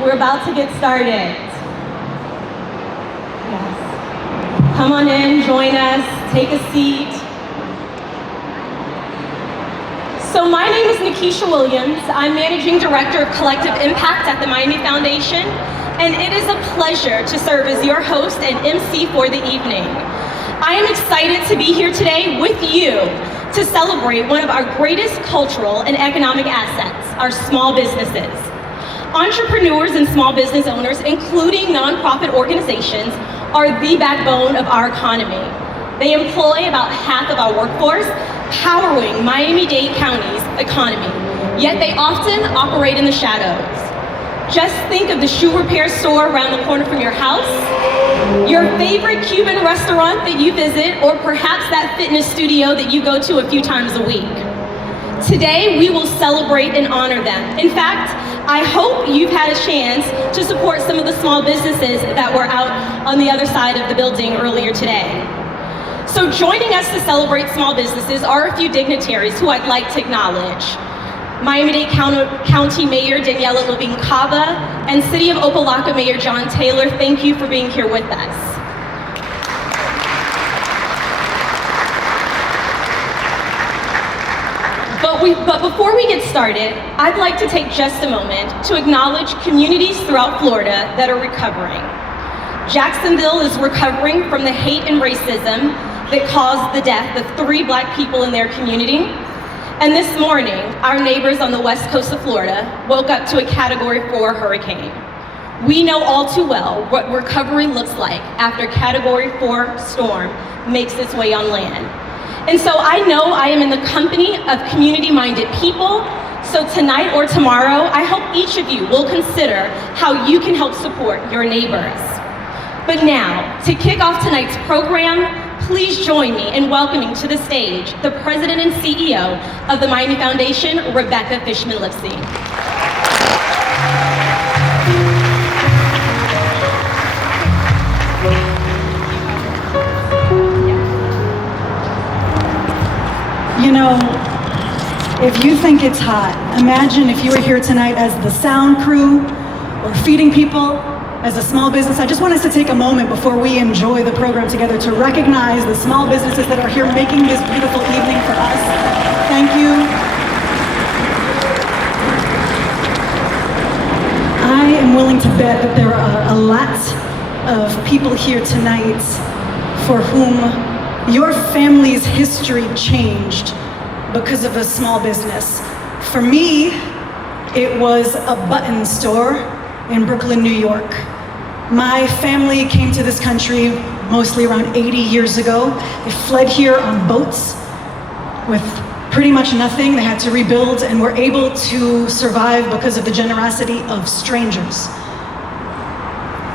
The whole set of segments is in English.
We're about to get started. Yes. Come on in, join us, take a seat. So my name is Nikisha Williams. I'm Managing Director of Collective Impact at the Miami Foundation, and it is a pleasure to serve as your host and MC for the evening. I am excited to be here today with you to celebrate one of our greatest cultural and economic assets, our small businesses. Entrepreneurs and small business owners, including nonprofit organizations, are the backbone of our economy. They employ about half of our workforce, powering Miami-Dade County's economy, yet they often operate in the shadows. Just think of the shoe repair store around the corner from your house, your favorite Cuban restaurant that you visit, or perhaps that fitness studio that you go to a few times a week. Today, we will celebrate and honor them. In fact, I hope you've had a chance to support some of the small businesses that were out on the other side of the building earlier today. So joining us to celebrate small businesses are a few dignitaries who I'd like to acknowledge. Miami-Dade County Mayor Daniela Levine-Cava and City of Opa-locka Mayor John Taylor, thank you for being here with us. But before we get started, I'd like to take just a moment to acknowledge communities throughout Florida that are recovering. Jacksonville is recovering from the hate and racism that caused the death of 3 Black people in their community. And this morning, our neighbors on the west coast of Florida woke up to a Category 4 hurricane. We know all too well what recovery looks like after a Category 4 storm makes its way on land. And so I know I am in the company of community-minded people, so tonight or tomorrow, I hope each of you will consider how you can help support your neighbors. But now, to kick off tonight's program, please join me in welcoming to the stage the President and CEO of the Miami Foundation, Rebecca Fishman-Lipsey. You know, if you think it's hot, imagine if you were here tonight as the sound crew or feeding people as a small business. I just want us to take a moment before we enjoy the program together to recognize the small businesses that are here making this beautiful evening for us. Thank you. I am willing to bet that there are a lot of people here tonight for whom your family's history changed because of a small business. For me, it was a button store in Brooklyn, New York. My family came to this country mostly around 80 years ago. They fled here on boats with pretty much nothing. They had to rebuild and were able to survive because of the generosity of strangers.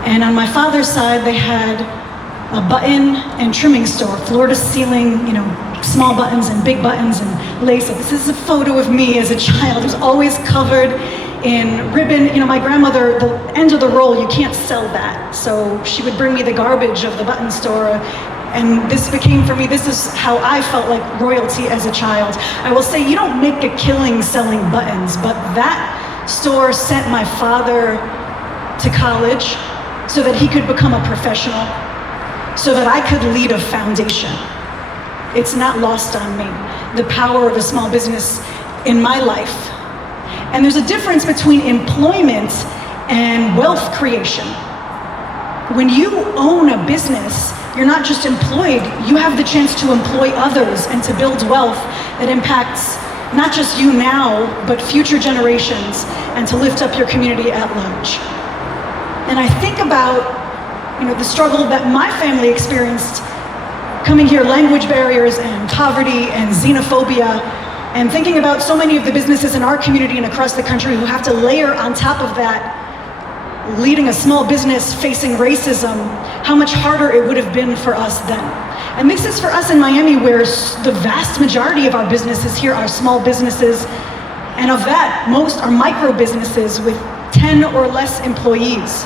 And on my father's side, they had a button and trimming store, floor to ceiling, small buttons and big buttons and lace. This is a photo of me as a child. It was always covered in ribbon. My grandmother, the end of the roll, you can't sell that. So she would bring me the garbage of the button store. And this became, for me, this is how I felt like royalty as a child. I will say, you don't make a killing selling buttons, but that store sent my father to college so that he could become a professional, so that I could lead a foundation. It's not lost on me, the power of a small business in my life. And there's a difference between employment and wealth creation. When you own a business, you're not just employed, you have the chance to employ others and to build wealth that impacts not just you now, but future generations, and to lift up your community at large. And I think about the struggle that my family experienced coming here, language barriers and poverty and xenophobia, and thinking about so many of the businesses in our community and across the country who have to layer on top of that, leading a small business facing racism, how much harder it would have been for us then. And this is for us in Miami, where the vast majority of our businesses here are small businesses, and of that, most are micro businesses with 10 or less employees.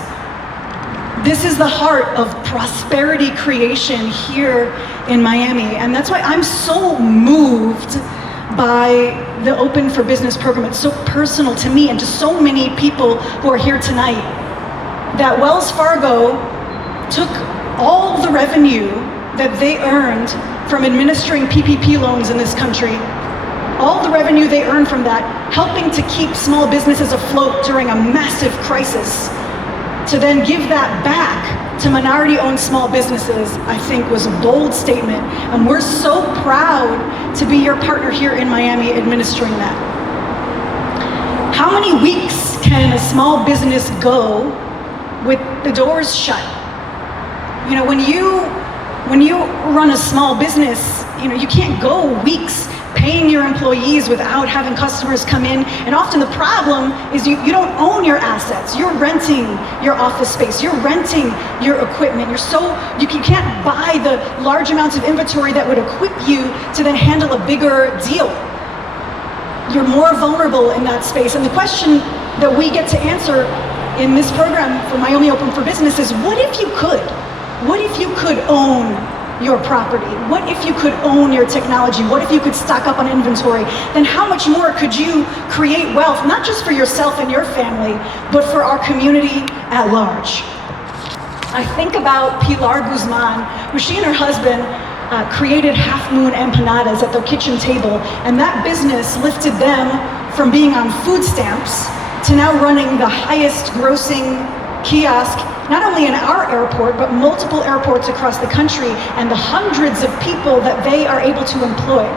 This is the heart of prosperity creation here in Miami, and that's why I'm so moved by the Open for Business program. It's so personal to me and to so many people who are here tonight, that Wells Fargo took all the revenue that they earned from administering PPP loans in this country, all the revenue they earned from that, helping to keep small businesses afloat during a massive crisis, to then give that back to minority-owned small businesses, I think was a bold statement. And we're so proud to be your partner here in Miami administering that. How many weeks can a small business go with the doors shut? You know, when you run a small business, you know, you can't go weeks paying your employees without having customers come in. And often the problem is you don't own your assets. You're renting your office space. You're renting your equipment. You can't buy the large amounts of inventory that would equip you to then handle a bigger deal. You're more vulnerable in that space. And the question that we get to answer in this program for Miami Open for Business is, what if you could? What if you could own your property? What if you could own your technology? What if you could stock up on inventory? Then how much more could you create wealth, not just for yourself and your family, but for our community at large? I think about Pilar Guzman, who she and her husband created Half Moon Empanadas at their kitchen table, and that business lifted them from being on food stamps to now running the highest grossing kiosk, not only in our airport, but multiple airports across the country, and the hundreds of people that they are able to employ.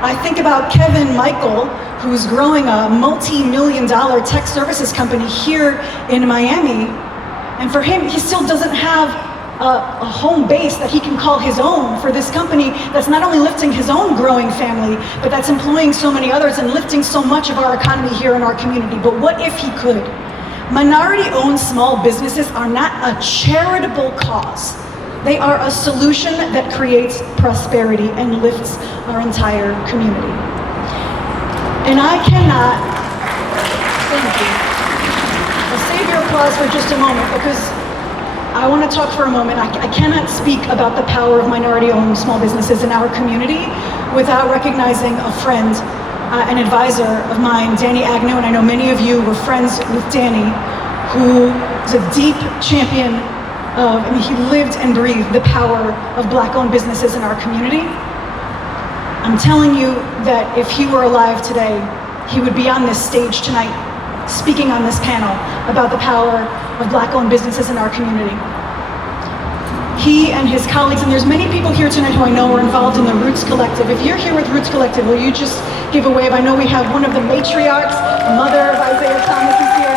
I think about Kevin Michael, who's growing a multi-million-dollar tech services company here in Miami. And for him, he still doesn't have a home base that he can call his own for this company that's not only lifting his own growing family, but that's employing so many others and lifting so much of our economy here in our community. But what if he could? Minority-owned small businesses are not a charitable cause. They are a solution that creates prosperity and lifts our entire community. And I cannot, thank you. I'll save your applause for just a moment, because I want to talk for a moment. I cannot speak about the power of minority-owned small businesses in our community without recognizing a friend, an advisor of mine, Danny Agnew, and I know many of you were friends with Danny, who is a deep champion of, he lived and breathed the power of Black-owned businesses in our community. I'm telling you that if he were alive today, he would be on this stage tonight, speaking on this panel about the power of Black-owned businesses in our community. He and his colleagues, and there's many people here tonight who I know are involved in the Roots Collective. If you're here with Roots Collective, will you just give a wave? I know we have one of the matriarchs, mother of Isaiah Thomas is here.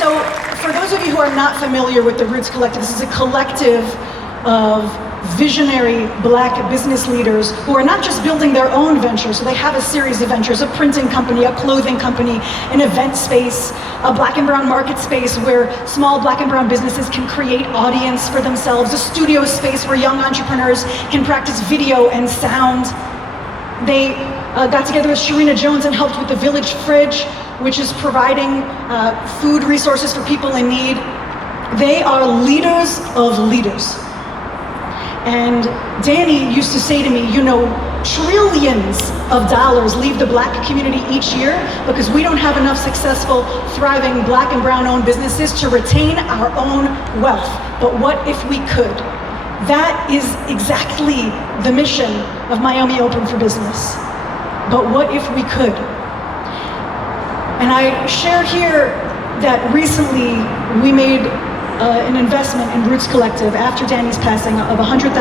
So for those of you who are not familiar with the Roots Collective, this is a collective of visionary Black business leaders who are not just building their own ventures, so they have a series of ventures, a printing company, a clothing company, an event space, a Black and brown market space where small Black and brown businesses can create audience for themselves, a studio space where young entrepreneurs can practice video and sound. They got together with Sharina Jones and helped with the Village Fridge, which is providing food resources for people in need. They are leaders of leaders. And Danny used to say to me, you know, trillions of dollars leave the Black community each year because we don't have enough successful, thriving Black and brown owned businesses to retain our own wealth. But what if we could? That is exactly the mission of Miami Open for Business. But what if we could? And I share here that recently we made an investment in Roots Collective after Danny's passing of $100,000.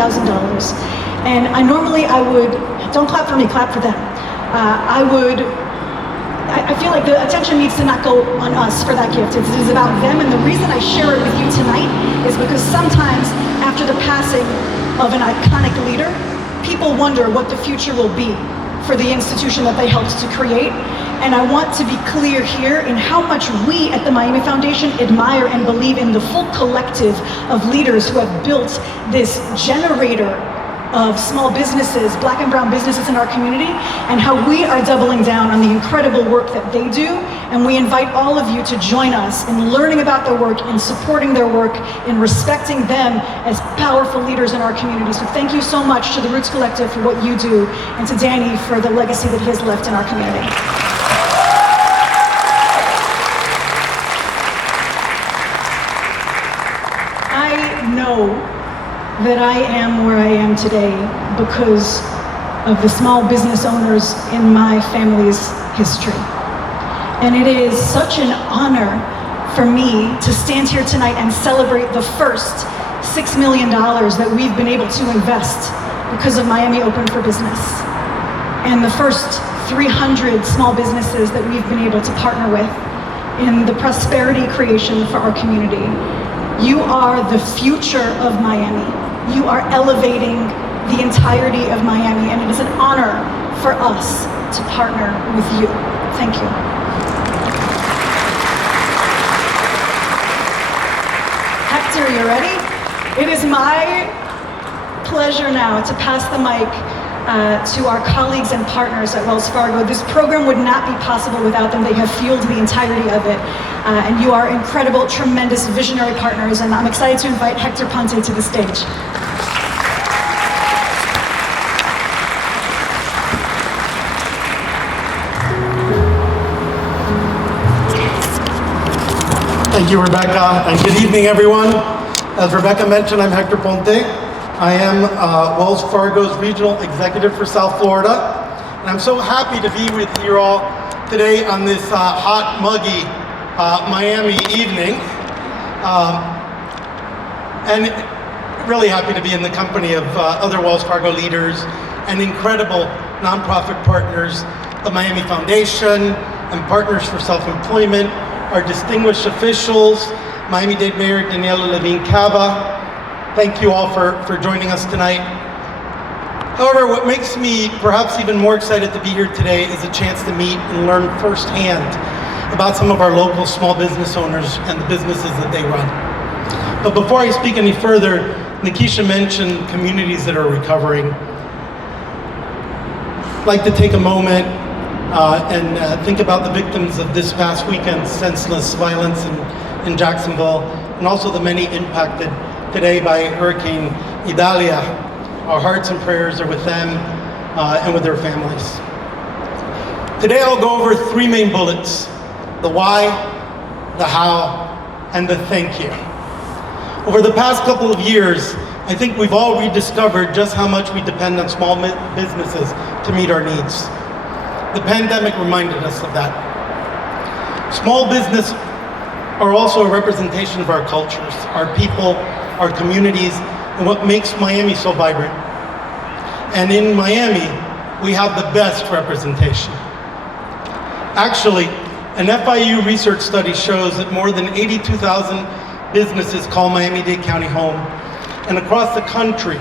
And I would, don't clap for me, clap for them. I feel like the attention needs to not go on us for that gift. It is about them, and the reason I share it with you tonight is because sometimes after the passing of an iconic leader, people wonder what the future will be for the institution that they helped to create. And I want to be clear here in how much we at the Miami Foundation admire and believe in the full collective of leaders who have built this generator of small businesses, Black and brown businesses in our community, and how we are doubling down on the incredible work that they do And we invite all of you to join us in learning about their work, in supporting their work, in respecting them as powerful leaders in our community. So thank you so much to the Roots Collective for what you do, and to Danny for the legacy that he has left in our community. I know that I am where I am today because of the small business owners in my family's history. And it is such an honor for me to stand here tonight and celebrate the first $6 million that we've been able to invest because of Miami Open for Business, and the first 300 small businesses that we've been able to partner with in the prosperity creation for our community. You are the future of Miami. You are elevating the entirety of Miami, and it is an honor for us to partner with you. Thank you. Hector, you ready? It is my pleasure now to pass the mic to our colleagues and partners at Wells Fargo. This program would not be possible without them. They have fueled the entirety of it. And you are incredible, tremendous, visionary partners. And I'm excited to invite Hector Ponte to the stage. Thank you, Rebecca, and good evening, everyone. As Rebecca mentioned, I'm Hector Ponte. I am Wells Fargo's Regional Executive for South Florida, and I'm so happy to be with you all today on this hot, muggy Miami evening, and really happy to be in the company of other Wells Fargo leaders and incredible nonprofit partners, the Miami Foundation and Partners for Self-Employment, our distinguished officials, Miami-Dade Mayor Daniela Levine Cava. Thank you all for joining us tonight. However, what makes me perhaps even more excited to be here today is a chance to meet and learn firsthand about some of our local small business owners and the businesses that they run. But before I speak any further, Nikisha mentioned communities that are recovering. I'd like to take a moment and think about the victims of this past weekend's senseless violence in Jacksonville, and also the many impacted today by Hurricane Idalia. Our hearts and prayers are with them and with their families. Today I'll go over three main bullets: the why, the how, and the thank you. Over the past couple of years, I think we've all rediscovered just how much we depend on small businesses to meet our needs. The pandemic reminded us of that. Small business are also a representation of our cultures, our people, our communities, and what makes Miami so vibrant. And in Miami, we have the best representation. Actually, an FIU research study shows that more than 82,000 businesses call Miami-Dade County home. And across the country,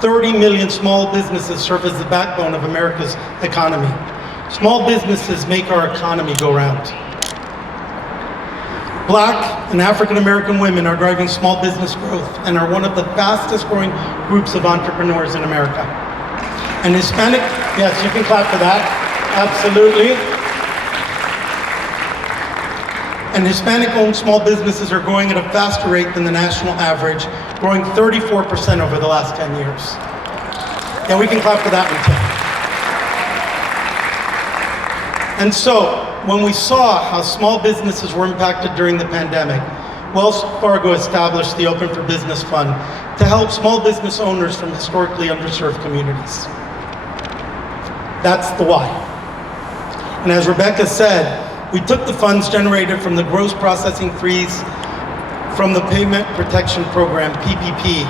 30 million small businesses serve as the backbone of America's economy. Small businesses make our economy go round. Black and African American women are driving small business growth and are one of the fastest growing groups of entrepreneurs in America. And Hispanic, yes, you can clap for that, absolutely. And Hispanic-owned small businesses are growing at a faster rate than the national average, growing 34% over the last 10 years. Yeah, we can clap for that one too. And so, when we saw how small businesses were impacted during the pandemic, Wells Fargo established the Open for Business Fund to help small business owners from historically underserved communities. That's the why. And as Rebecca said, we took the funds generated from the gross processing fees from the Payment Protection Program, PPP,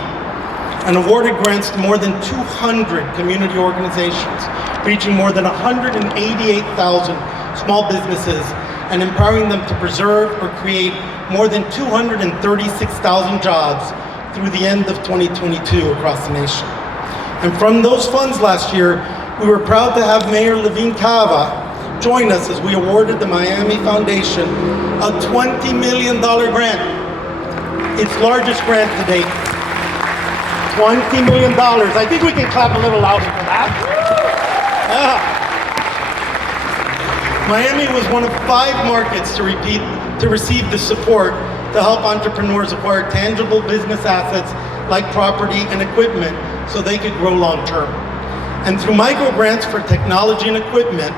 and awarded grants to more than 200 community organizations, reaching more than 188,000 small businesses and empowering them to preserve or create more than 236,000 jobs through the end of 2022 across the nation. And from those funds last year, we were proud to have Mayor Levine Cava join us as we awarded the Miami Foundation a $20 million grant, its largest grant to date. $20 million. I think we can clap a little louder for that. Yeah. Miami was one of 5 markets to receive the support to help entrepreneurs acquire tangible business assets like property and equipment so they could grow long term. And through micro grants for technology and equipment,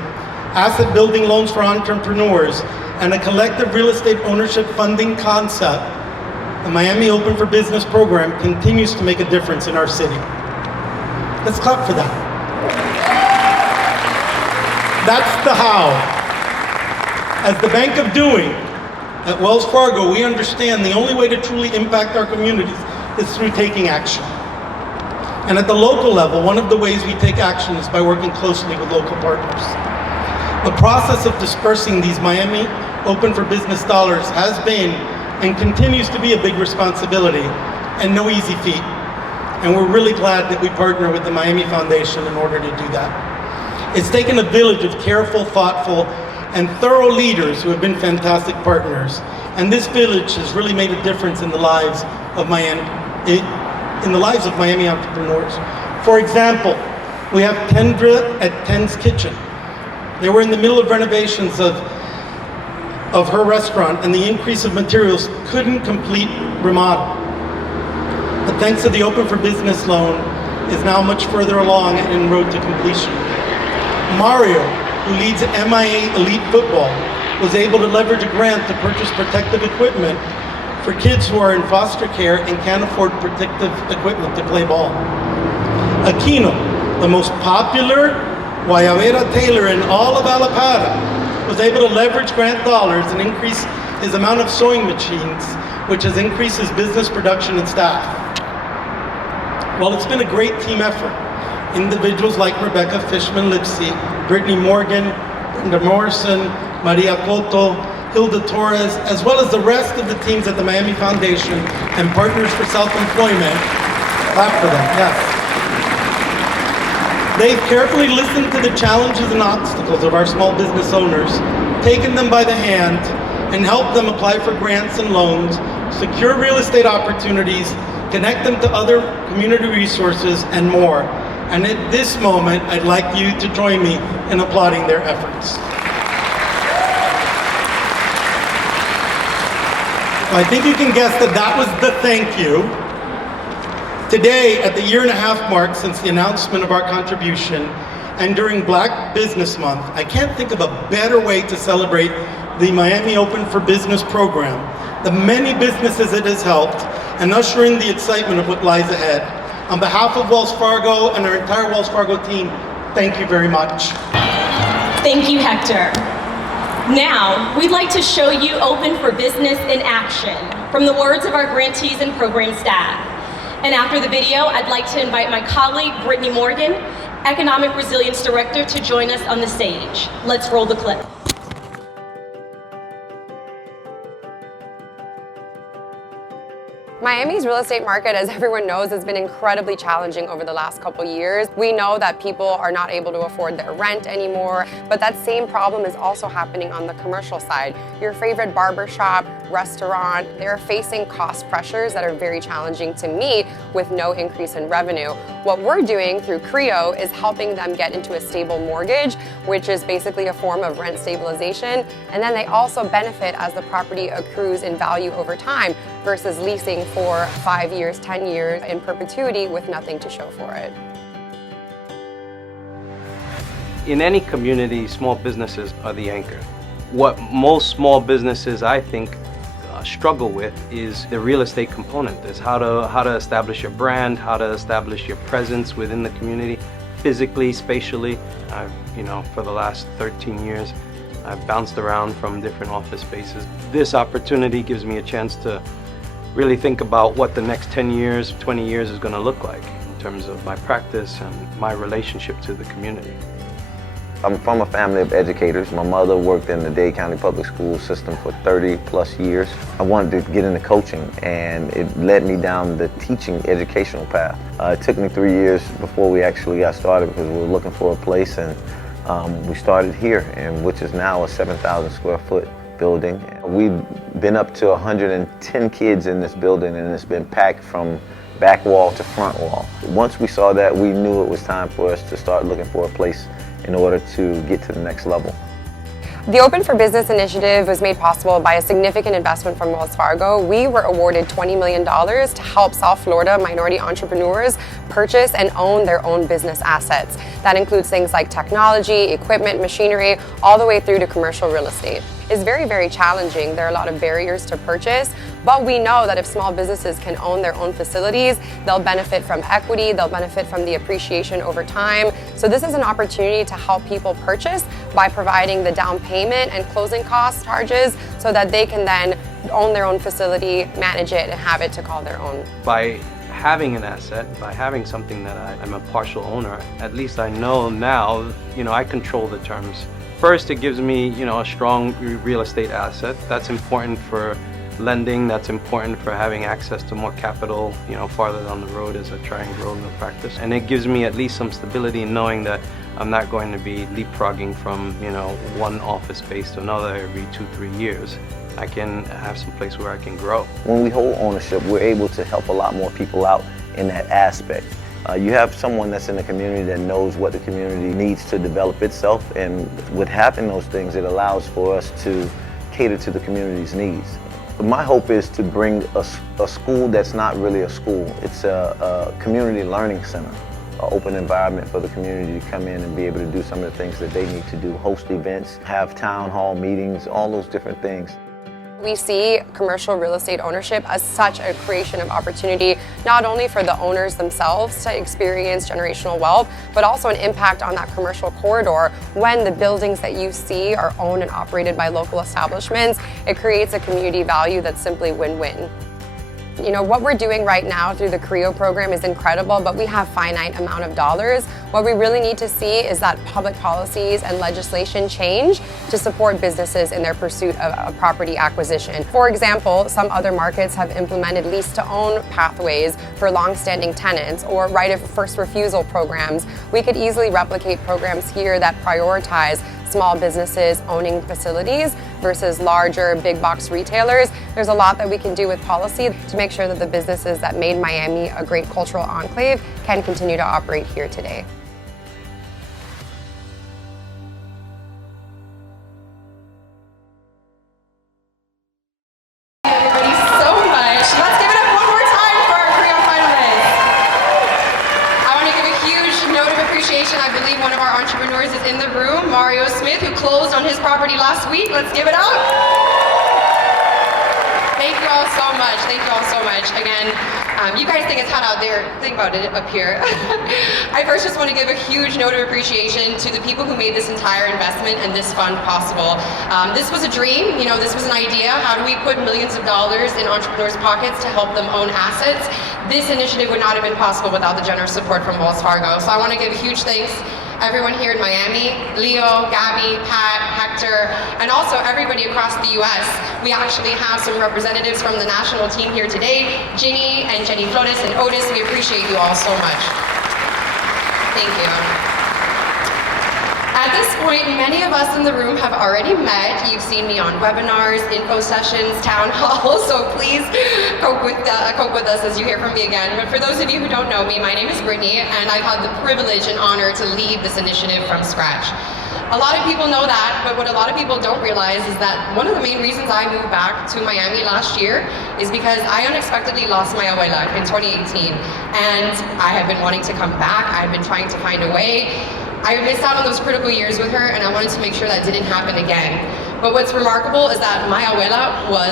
asset building loans for entrepreneurs, and a collective real estate ownership funding concept, the Miami Open for Business program continues to make a difference in our city. Let's clap for that. That's the how. As the Bank of Doing at Wells Fargo, we understand the only way to truly impact our communities is through taking action. And at the local level, one of the ways we take action is by working closely with local partners. The process of dispersing these Miami Open for Business dollars has been and continues to be a big responsibility and no easy feat. And we're really glad that we partner with the Miami Foundation in order to do that. It's taken a village of careful, thoughtful, and thorough leaders who have been fantastic partners. And this village has really made a difference in the lives of Miami entrepreneurs. For example, we have Kendra at Ten's Kitchen. They were in the middle of renovations of her restaurant, and the increase of materials couldn't complete remodel. But thanks to the Open for Business loan, is now much further along en road to completion. Mario, who leads MIA Elite Football, was able to leverage a grant to purchase protective equipment for kids who are in foster care and can't afford protective equipment to play ball. Aquino, the most popular Guayabera tailor in all of Alapara, was able to leverage grant dollars and increase his amount of sewing machines, which has increased his business production and staff. Well, it's been a great team effort. Individuals like Rebecca Fishman-Lipsy, Brittany Morgan, Brenda Morrison, Maria Cotto, Hilda Torres, as well as the rest of the teams at the Miami Foundation and Partners for Self-Employment. Clap for them, yes. They've carefully listened to the challenges and obstacles of our small business owners, taken them by the hand, and helped them apply for grants and loans, secure real estate opportunities, connect them to other community resources, and more. And at this moment, I'd like you to join me in applauding their efforts. I think you can guess that that was the thank you. Today, at the 1.5 year mark since the announcement of our contribution, and during Black Business Month, I can't think of a better way to celebrate the Miami Open for Business program, the many businesses it has helped, and usher in the excitement of what lies ahead. On behalf of Wells Fargo and our entire Wells Fargo team, thank you very much. Thank you, Hector. Now, we'd like to show you Open for Business in action from the words of our grantees and program staff. And after the video, I'd like to invite my colleague, Brittany Morgan, Economic Resilience Director, to join us on the stage. Let's roll the clip. Miami's real estate market, as everyone knows, has been incredibly challenging over the last couple years. We know that people are not able to afford their rent anymore, but that same problem is also happening on the commercial side. Your favorite barbershop, restaurant, they're facing cost pressures that are very challenging to meet with no increase in revenue. What we're doing through CREO is helping them get into a stable mortgage, which is basically a form of rent stabilization, and then they also benefit as the property accrues in value over time versus leasing for 5 years, 10 years in perpetuity with nothing to show for it. In any community, small businesses are the anchor. What most small businesses, I think, struggle with is the real estate component. Is how to establish your brand, how to establish your presence within the community, physically, spatially. For the last 13 years, I've bounced around from different office spaces. This opportunity gives me a chance to really think about what the next 10 years, 20 years is going to look like in terms of my practice and my relationship to the community. I'm from a family of educators. My mother worked in the Dade County Public School system for 30+ years. I wanted to get into coaching, and it led me down the teaching educational path. It took me 3 years before we actually got started because we were looking for a place, and we started here, which is now a 7,000 square foot building. We've been up to 110 kids in this building, and it's been packed from back wall to front wall. Once we saw that, we knew it was time for us to start looking for a place in order to get to the next level. The Open for Business initiative was made possible by a significant investment from Wells Fargo. We were awarded $20 million to help South Florida minority entrepreneurs purchase and own their own business assets. That includes things like technology, equipment, machinery, all the way through to commercial real estate. It's very, very challenging. There are a lot of barriers to purchase, but we know that if small businesses can own their own facilities, they'll benefit from equity, they'll benefit from the appreciation over time. So this is an opportunity to help people purchase by providing the down payment and closing cost charges so that they can then own their own facility, manage it, and have it to call their own. By having an asset, by having something that I'm a partial owner, at least I know now, I control the terms. First, it gives me, a strong real estate asset. That's important for lending. That's important for having access to more capital, farther down the road as I try and grow in the practice. And it gives me at least some stability in knowing that I'm not going to be leapfrogging from, one office space to another every 2-3 years. I can have some place where I can grow. When we hold ownership, we're able to help a lot more people out in that aspect. You have someone that's in the community that knows what the community needs to develop itself, and with having those things, it allows for us to cater to the community's needs. My hope is to bring a school that's not really a school. It's a community learning center, an open environment for the community to come in and be able to do some of the things that they need to do, host events, have town hall meetings, all those different things. We see commercial real estate ownership as such a creation of opportunity, not only for the owners themselves to experience generational wealth, but also an impact on that commercial corridor. When the buildings that you see are owned and operated by local establishments, it creates a community value that's simply win-win. What we're doing right now through the CREO program is incredible, but we have finite amount of dollars. What we really need to see is that public policies and legislation change to support businesses in their pursuit of property acquisition. For example, some other markets have implemented lease-to-own pathways for long-standing tenants or right of first refusal programs. We could easily replicate programs here that prioritize small businesses owning facilities versus larger big box retailers. There's a lot that we can do with policy to make sure that the businesses that made Miami a great cultural enclave can continue to operate here today. Everybody so much. Let's give it up one more time for our CREO finalists. I want to give a huge note of appreciation. I believe one of our entrepreneurs is in the room, Mario Smith, who closed on his property last week. Let's give it up. Thank you all so much. Thank you all so much. Again, you guys think it's hot out there. Think about it up here. I first just want to give a huge note of appreciation to the people who made this entire investment and this fund possible. This was a dream. This was an idea. How do we put millions of dollars in entrepreneurs' pockets to help them own assets? This initiative would not have been possible without the generous support from Wells Fargo. So I want to give a huge thanks everyone here in Miami, Leo, Gabby, Pat, Hector, and also everybody across the US. We actually have some representatives from the national team here today, Ginny and Jenny Flores and Otis. We appreciate you all so much. Thank you. At this point, many of us in the room have already met. You've seen me on webinars, info sessions, town halls, so please cope with us as you hear from me again. But for those of you who don't know me, my name is Brittany, and I've had the privilege and honor to lead this initiative from scratch. A lot of people know that, but what a lot of people don't realize is that one of the main reasons I moved back to Miami last year is because I unexpectedly lost my abuela in 2018. And I have been wanting to come back. I've been trying to find a way. I missed out on those critical years with her, and I wanted to make sure that didn't happen again. But what's remarkable is that my abuela was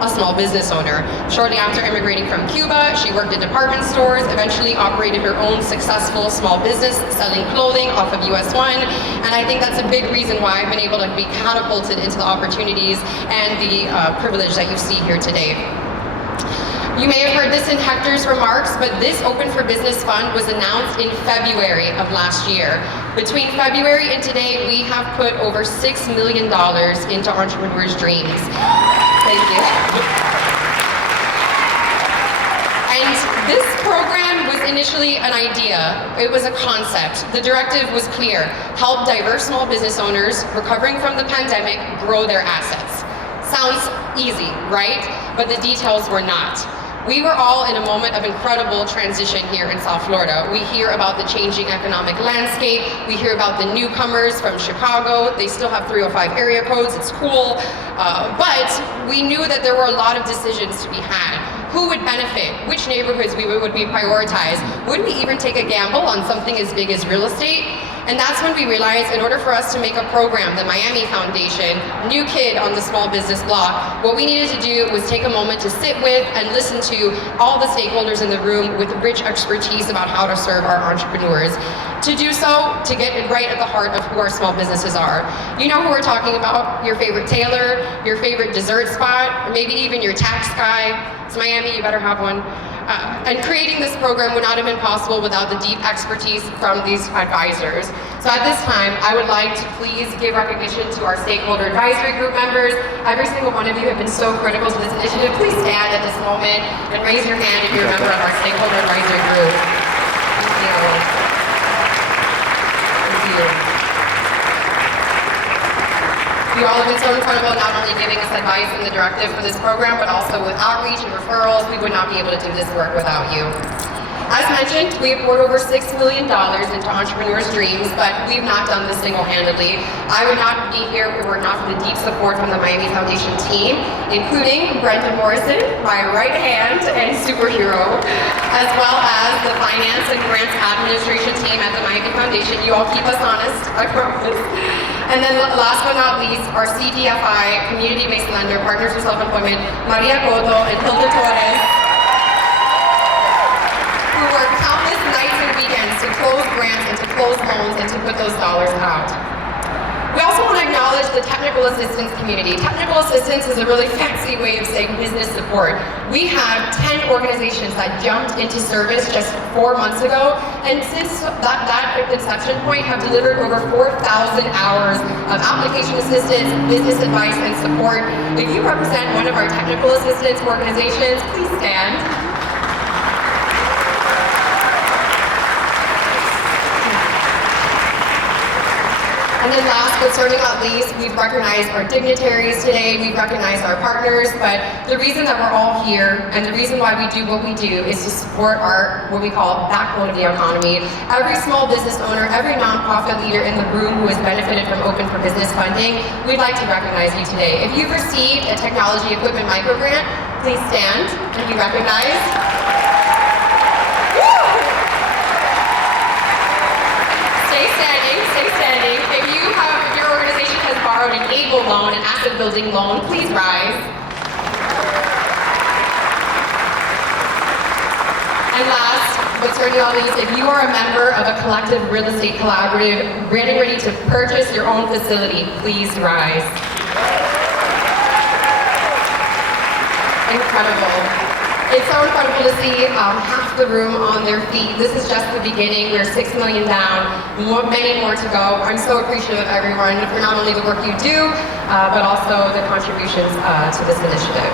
a small business owner. Shortly after immigrating from Cuba, she worked at department stores, eventually operated her own successful small business selling clothing off of US 1, and I think that's a big reason why I've been able to be catapulted into the opportunities and the privilege that you see here today. You may have heard this in Hector's remarks, but this Open for Business Fund was announced in February of last year. Between February and today, we have put over $6 million into entrepreneurs' dreams. Thank you. And this program was initially an idea. It was a concept. The directive was clear: help diverse small business owners recovering from the pandemic grow their assets. Sounds easy, right? But the details were not. We were all in a moment of incredible transition here in South Florida. We hear about the changing economic landscape. We hear about the newcomers from Chicago. They still have 305 area codes. It's cool. But we knew that there were a lot of decisions to be had. Who would benefit? Which neighborhoods would we prioritize? Would we even take a gamble on something as big as real estate? And that's when we realized in order for us to make a program, the Miami Foundation, new kid on the small business block, what we needed to do was take a moment to sit with and listen to all the stakeholders in the room with rich expertise about how to serve our entrepreneurs. To do so, to get it right at the heart of who our small businesses are. You know who we're talking about? Your favorite tailor, your favorite dessert spot, or maybe even your tax guy. It's Miami, you better have one. And creating this program would not have been possible without the deep expertise from these advisors. So at this time, I would like to please give recognition to our stakeholder advisory group members. Every single one of you have been so critical to this initiative. Please stand at this moment and raise your hand if you're a member of our stakeholder advisory group. Thank you. Thank you. You all have been so incredible, not only giving us advice and the directive for this program, but also with outreach and referrals. We would not be able to do this work without you. As mentioned, we have poured over $6 million into entrepreneurs' dreams, but we've not done this single-handedly. I would not be here if it were not for the deep support from the Miami Foundation team, including Brenda Morrison, my right hand and superhero, as well as the finance and grants administration team at the Miami Foundation. You all keep us honest, I promise. And then last but not least, our CDFI, community-based lender, Partners for Self-Employment, Maria Cotto and Hilda Torres, who work countless nights and weekends to close grants and to close loans and to put those dollars out. We also want to acknowledge the technical assistance community. Technical assistance is a really fancy way of saying business support. We have 10 organizations that jumped into service just 4 months ago, and since that inception point have delivered over 4,000 hours of application assistance, business advice, and support. If you represent one of our technical assistance organizations, please stand. And then last but certainly not least, we've recognized our dignitaries today, we've recognized our partners, but the reason that we're all here and the reason why we do what we do is to support our, what we call, backbone of the economy. Every small business owner, every nonprofit leader in the room who has benefited from Open for Business funding, we'd like to recognize you today. If you've received a technology equipment microgrant, please stand and be recognized. Stay standing. If your organization has borrowed an ABLE loan, an asset building loan, please rise. And last, but certainly not least, if you are a member of a collective real estate collaborative getting ready to purchase your own facility, please rise. Incredible. It's so incredible to see half the room on their feet. This is just the beginning. We're 6 million down, many more to go. I'm so appreciative of everyone for not only the work you do, but also the contributions to this initiative.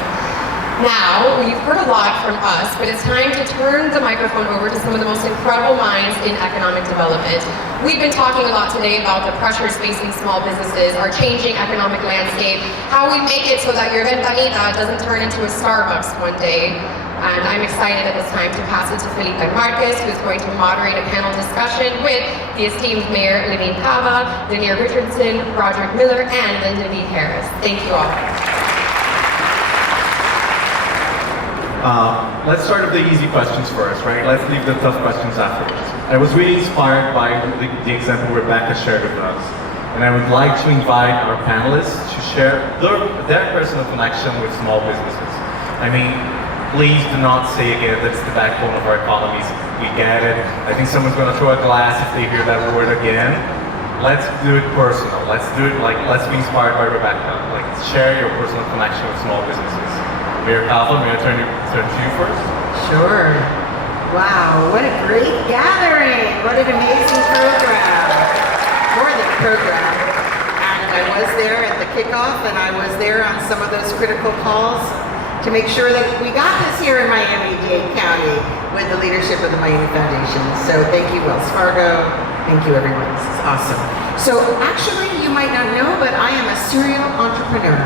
Now, you've heard a lot from us, but it's time to turn the microphone over to some of the most incredible minds in economic development. We've been talking a lot today about the pressures facing small businesses, our changing economic landscape, how we make it so that your ventanita doesn't turn into a Starbucks one day. And I'm excited at this time to pass it to Felipe Marquez, who's going to moderate a panel discussion with the esteemed Mayor Levine Cava, Lanier Richardson, Roderick Miller, and Linda V. Harris. Thank you all. Let's start with the easy questions first, right? Let's leave the tough questions afterwards. I was really inspired by the example Rebecca shared with us. And I would like to invite our panelists to share their personal connection with small businesses. I mean, please do not say again that's the backbone of our economies. We get it. I think someone's going to throw a glass if they hear that word again. Let's do it personal. Let's do it let's be inspired by Rebecca. Like, share your personal connection with small businesses. Mayor Cava, may I turn to you first? Sure. Wow, what a great gathering. What an amazing program. More than a program. And I was there at the kickoff, and I was there on some of those critical calls to make sure that we got this here in Miami-Dade County with the leadership of the Miami Foundation. So thank you, Wells Fargo. Thank you, everyone. This is awesome. So actually, you might not know, but I am a serial entrepreneur.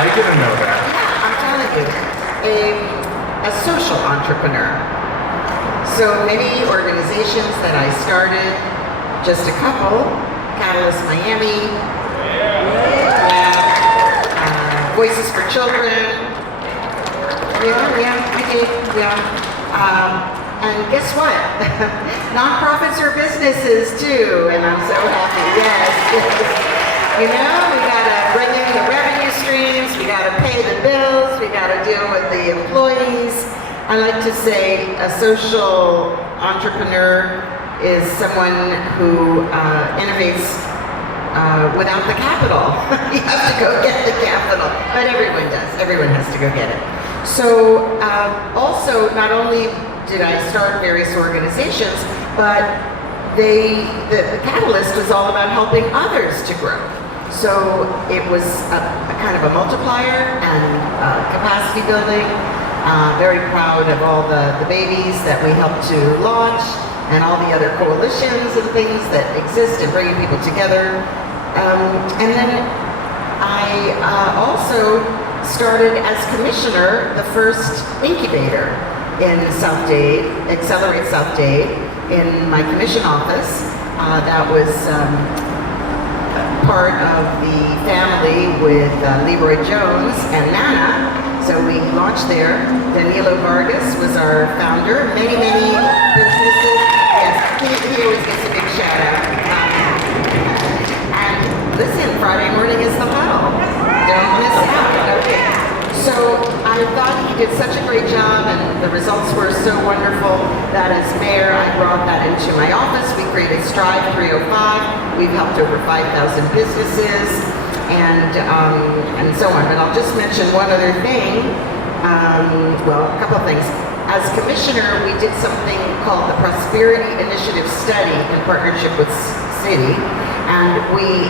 I I didn't know that. Yeah, I'm telling you, a social entrepreneur. So many organizations that I started, just a couple, Catalyst Miami, Voices for Children. Yeah, I did, and guess what? Nonprofits are businesses too, and I'm so happy, yes. You know, we gotta bring in the revenue streams, we gotta pay the bills, we gotta deal with the employees. I like to say a social entrepreneur is someone who innovates without the capital. You have to go get the capital, but everyone does. Everyone has to go get it. So also, not only did I start various organizations, but the catalyst was all about helping others to grow. So it was a kind of a multiplier and capacity building. Very proud of all the babies that we helped to launch and all the other coalitions and things that exist in bringing people together. And then I also started as commissioner the first incubator in South Dade, Accelerate South Dade, in my commission office. That was part of the family with Leroy Jones and Nana. So we launched there. Danilo Vargas was our founder. Many businesses. Yes, he always gets a big shout out. And listen, Friday morning is the huddle. Don't miss out. Okay. So I thought he did such a great job, and the results were so wonderful that as mayor, I brought that into my office. We created Strive 305. We've helped over 5,000 businesses, and so on. But I'll just mention one other thing. Well, a couple of things. As commissioner, we did something called the Prosperity Initiative Study in partnership with City, and we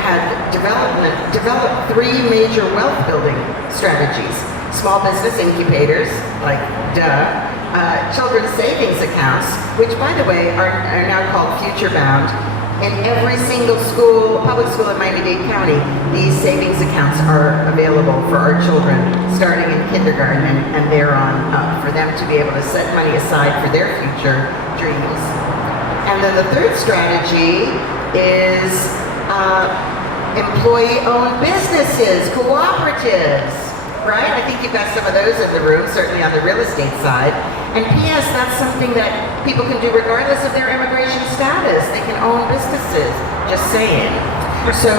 had developed 3 major wealth building strategies. Small business incubators, like children's savings accounts, which by the way are now called Future Bound. In every single school, public school in Miami-Dade County, these savings accounts are available for our children starting in kindergarten and thereon up, for them to be able to set money aside for their future dreams. And then the third strategy is employee-owned businesses, cooperatives, right? I think you've got some of those in the room, certainly on the real estate side. And P.S., that's something that people can do regardless of their immigration status. They can own businesses, just saying. So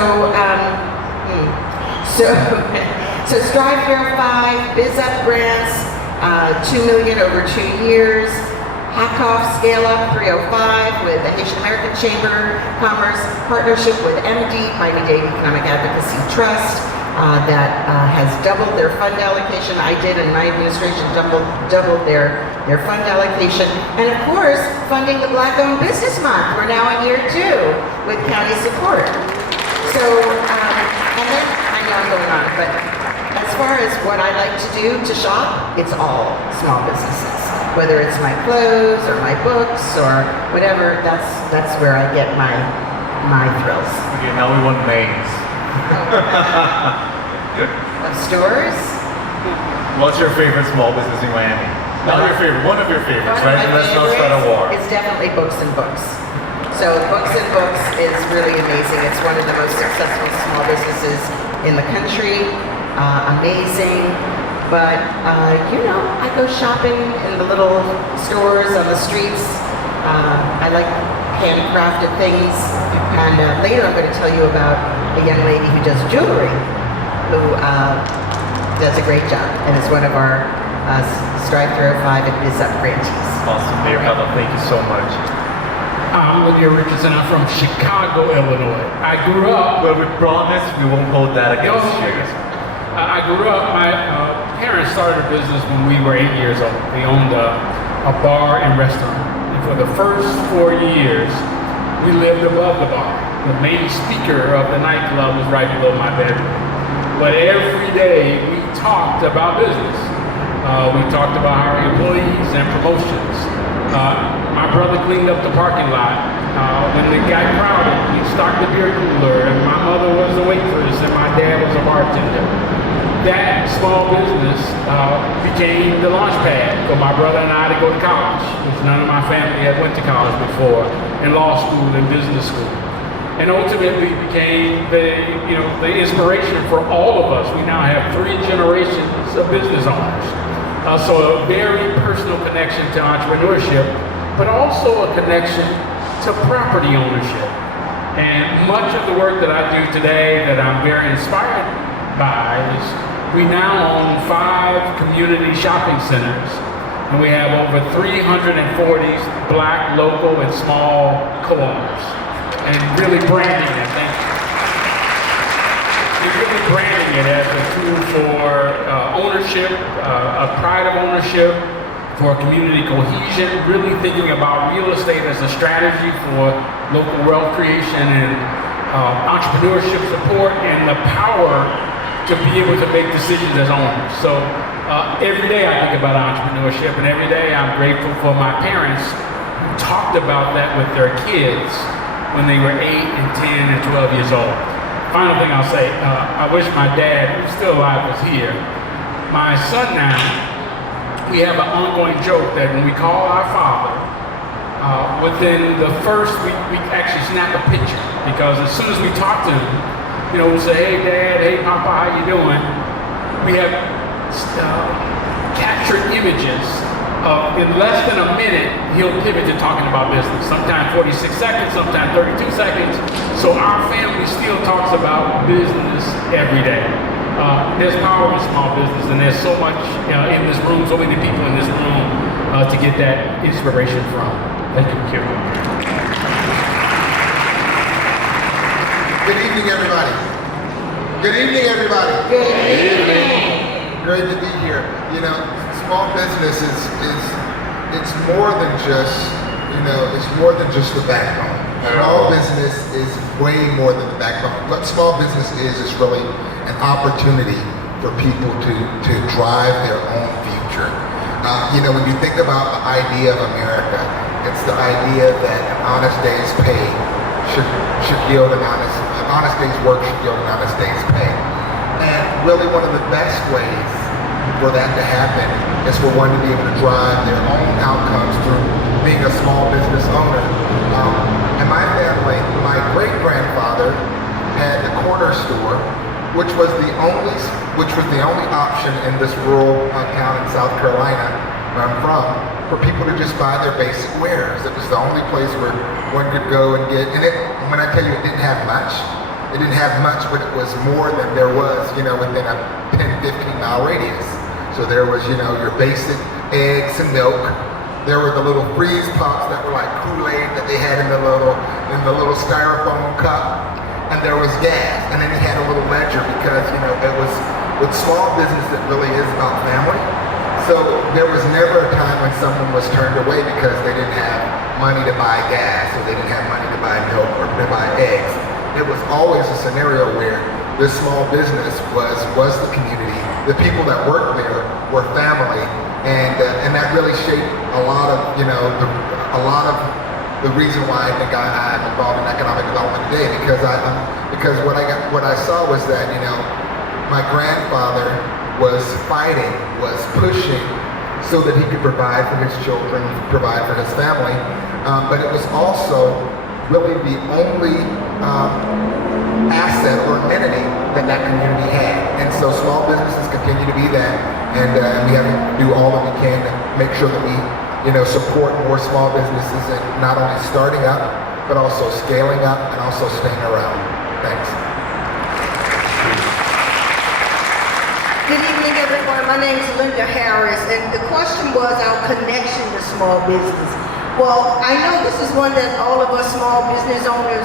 Strive 305, Biz Up grants, $2 million over 2 years. Hackoff Scale Up 305 with the Haitian American Chamber of Commerce, partnership with MD, Miami-Dade Economic Advocacy Trust, that has doubled their fund allocation. I did, and my administration doubled their fund allocation. And of course, funding the Black-Owned Business Month. We're now in year 2 with county support. So, and then, I know I'm going on, but as far as what I like to do to shop, it's all small businesses. Whether it's my clothes or my books or whatever, that's where I get my thrills. Okay, now we want names. Of stores? What's your favorite small business in Miami? Not your favorite, one of your favorites, One of right? my Let's not start a war. It's definitely Books and Books. So Books and Books is really amazing. It's one of the most successful small businesses in the country. Amazing. But, I go shopping in the little stores on the streets. I like handcrafted things. And later I'm going to tell you about a young lady who does jewelry, who does a great job and is one of our Strive 305 and Biz Up grantees. Awesome, Mayor Helen, thank you so much. I'm Lydia Richardson. I'm from Chicago, Illinois. I grew up. Well, we promise we won't hold that against you. I grew up. My parents started a business when we were 8 years old. They owned a bar and restaurant. And for the first 4 years, we lived above the bar. The main speaker of the nightclub was right below my bedroom. But every day we talked about business. We talked about hiring employees and promotions. My brother cleaned up the parking lot. When it got crowded, we stocked the beer cooler, and my mother was the waitress, and my dad was a bartender. that small business became the launch pad for my brother and I to go to college, which none of my family had went to college before, in law school and business school. And ultimately became the inspiration for all of us. We now have 3 generations of business owners. So a very personal connection to entrepreneurship, but also a connection to property ownership. And much of the work that I do today that I'm very inspired by is we now own 5 community shopping centers, and we have over 340 Black, local, and small co-owners. And really branding it, you're really branding it as a tool for ownership, a pride of ownership, for community cohesion, really thinking about real estate as a strategy for local wealth creation and entrepreneurship support, and the power to be able to make decisions as owners. So every day I think about entrepreneurship, and every day I'm grateful for my parents who talked about that with their kids when they were 8 and 10 and 12 years old. Final thing I'll say, I wish my dad, who's still alive, was here. My son now, we have an ongoing joke that when we call our father, within the first week, we actually snap a picture, because as soon as we talk to him, we'll say, hey Dad, hey Papa, how you doing? We have captured images of, in less than a minute, he'll pivot to talking about business. Sometimes 46 seconds, sometimes 32 seconds. So our family still talks about business every day. There's power in small business, and there's so much in this room, so many people in this room to get that inspiration from. Thank you, Kira. Good evening, everybody. Good evening, everybody. Good evening. Great to be here. Small business is it's more than just the backbone. Small business is way more than the backbone. What small business is really an opportunity for people to drive their own future. When you think about the idea of America, it's the idea that an honest day's pay should yield an honest day's work should yield an honest day's pay. And really one of the best ways for that to happen is for one to be able to drive their own outcomes through being a small business owner. And my family, my great-grandfather had the corner store, which was the only option in this rural town in South Carolina where I'm from, for people to just buy their basic wares. It was the only place where one could go and get, and when I tell you it didn't have much, but it was more than there was, within a 10, 15-mile radius. So there was, your basic eggs and milk. There were the little freeze pops that were like Kool-Aid that they had in the little styrofoam cup. And there was gas, and then he had a little ledger, because it was with small business that really is about family. So there was never a time when someone was turned away because they didn't have money to buy gas, or they didn't have money to buy milk, or to buy eggs. It was always a scenario where this small business was the community. The people that worked there were family, and that really shaped a lot of the reason why I think I'm involved in economic development today, because what I saw was that my grandfather was pushing so that he could provide for his children, provide for his family, but it was also really the only asset or amenity that community had. And so small businesses continue to be that, and we have to do all that we can to make sure that we support more small businesses, and not only starting up, but also scaling up and also staying around. Thanks. Good evening, everyone. My name is Linda Harris, and the question was our connection to small business. Well, I know this is one that all of us small business owners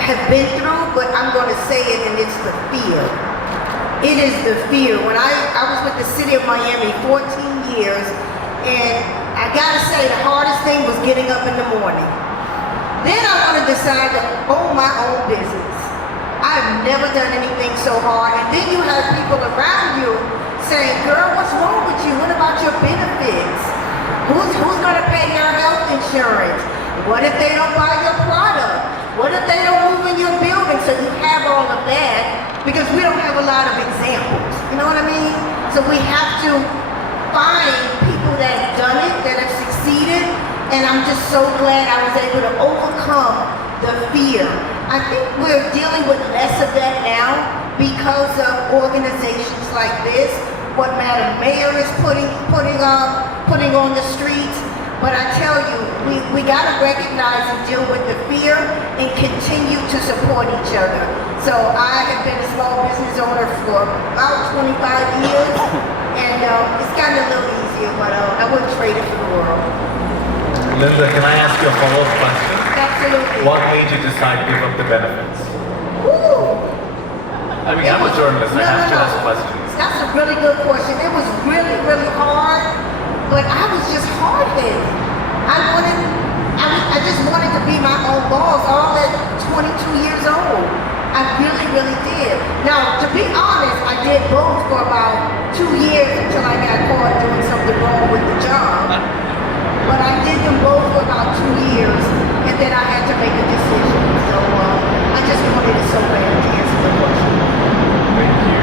have been through, but I'm going to say it, and it's the fear. It is the fear. When I was with the city of Miami 14 years, and I gotta say the hardest thing was getting up in the morning. Then I want to decide to own my own business. I've never done anything so hard. And then you have people around you saying, girl, what's wrong with you? What about your benefits? Who's gonna pay your health insurance? What if they don't buy your product? What if they don't move in your building? So you have all of that, because we don't have a lot of examples. You know what I mean? So we have to find people that have done it, that have succeeded, and I'm just so glad I was able to overcome the fear. I think we're dealing with less of that now because of organizations like this, what Madam Mayor is putting on the streets. But I tell you, we got to recognize and deal with the fear and continue to support each other. So I have been a small business owner for about 25 years, and it's gotten a little easier, but I wouldn't trade it for the world. Linda, can I ask you a follow-up question? Absolutely. What made you decide to give up the benefits? Ooh. I mean, I'm a journalist. I have to ask questions. That's a really good question. It was really, really hard, but I was just hard-headed. I just wanted to be my own boss all at 22 years old. I really, really did. Now, to be honest, I did both for about 2 years until I got caught doing something wrong with the job. But I did them both for about 2 years, and then I had to make a decision. So I just wanted it so bad to answer the question. Thank you.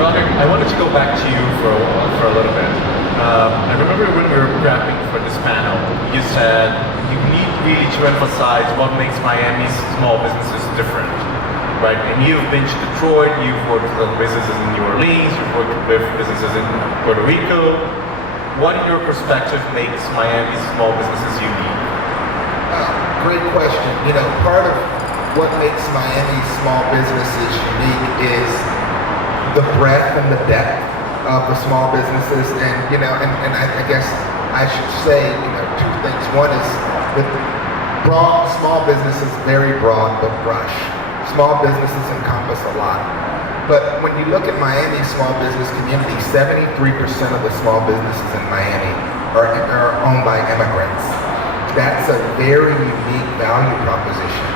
Roderick, I wanted to go back to you for a little bit. I remember when we were prepping for this panel, you said you need really to emphasize what makes Miami's small businesses different, right? And you've been to Detroit, you've worked with businesses in New Orleans, you've worked with businesses in Puerto Rico. What, in your perspective, makes Miami's small businesses unique? Great question. You know, part of what makes Miami's small businesses unique is the breadth and the depth of the small businesses, and you know, and I guess I should say, you know, two things. One is the broad small businesses, very broad but brush. Small businesses encompass a lot. But when you look at Miami's small business community, 73% of the small businesses in Miami are owned by immigrants. That's a very unique value proposition.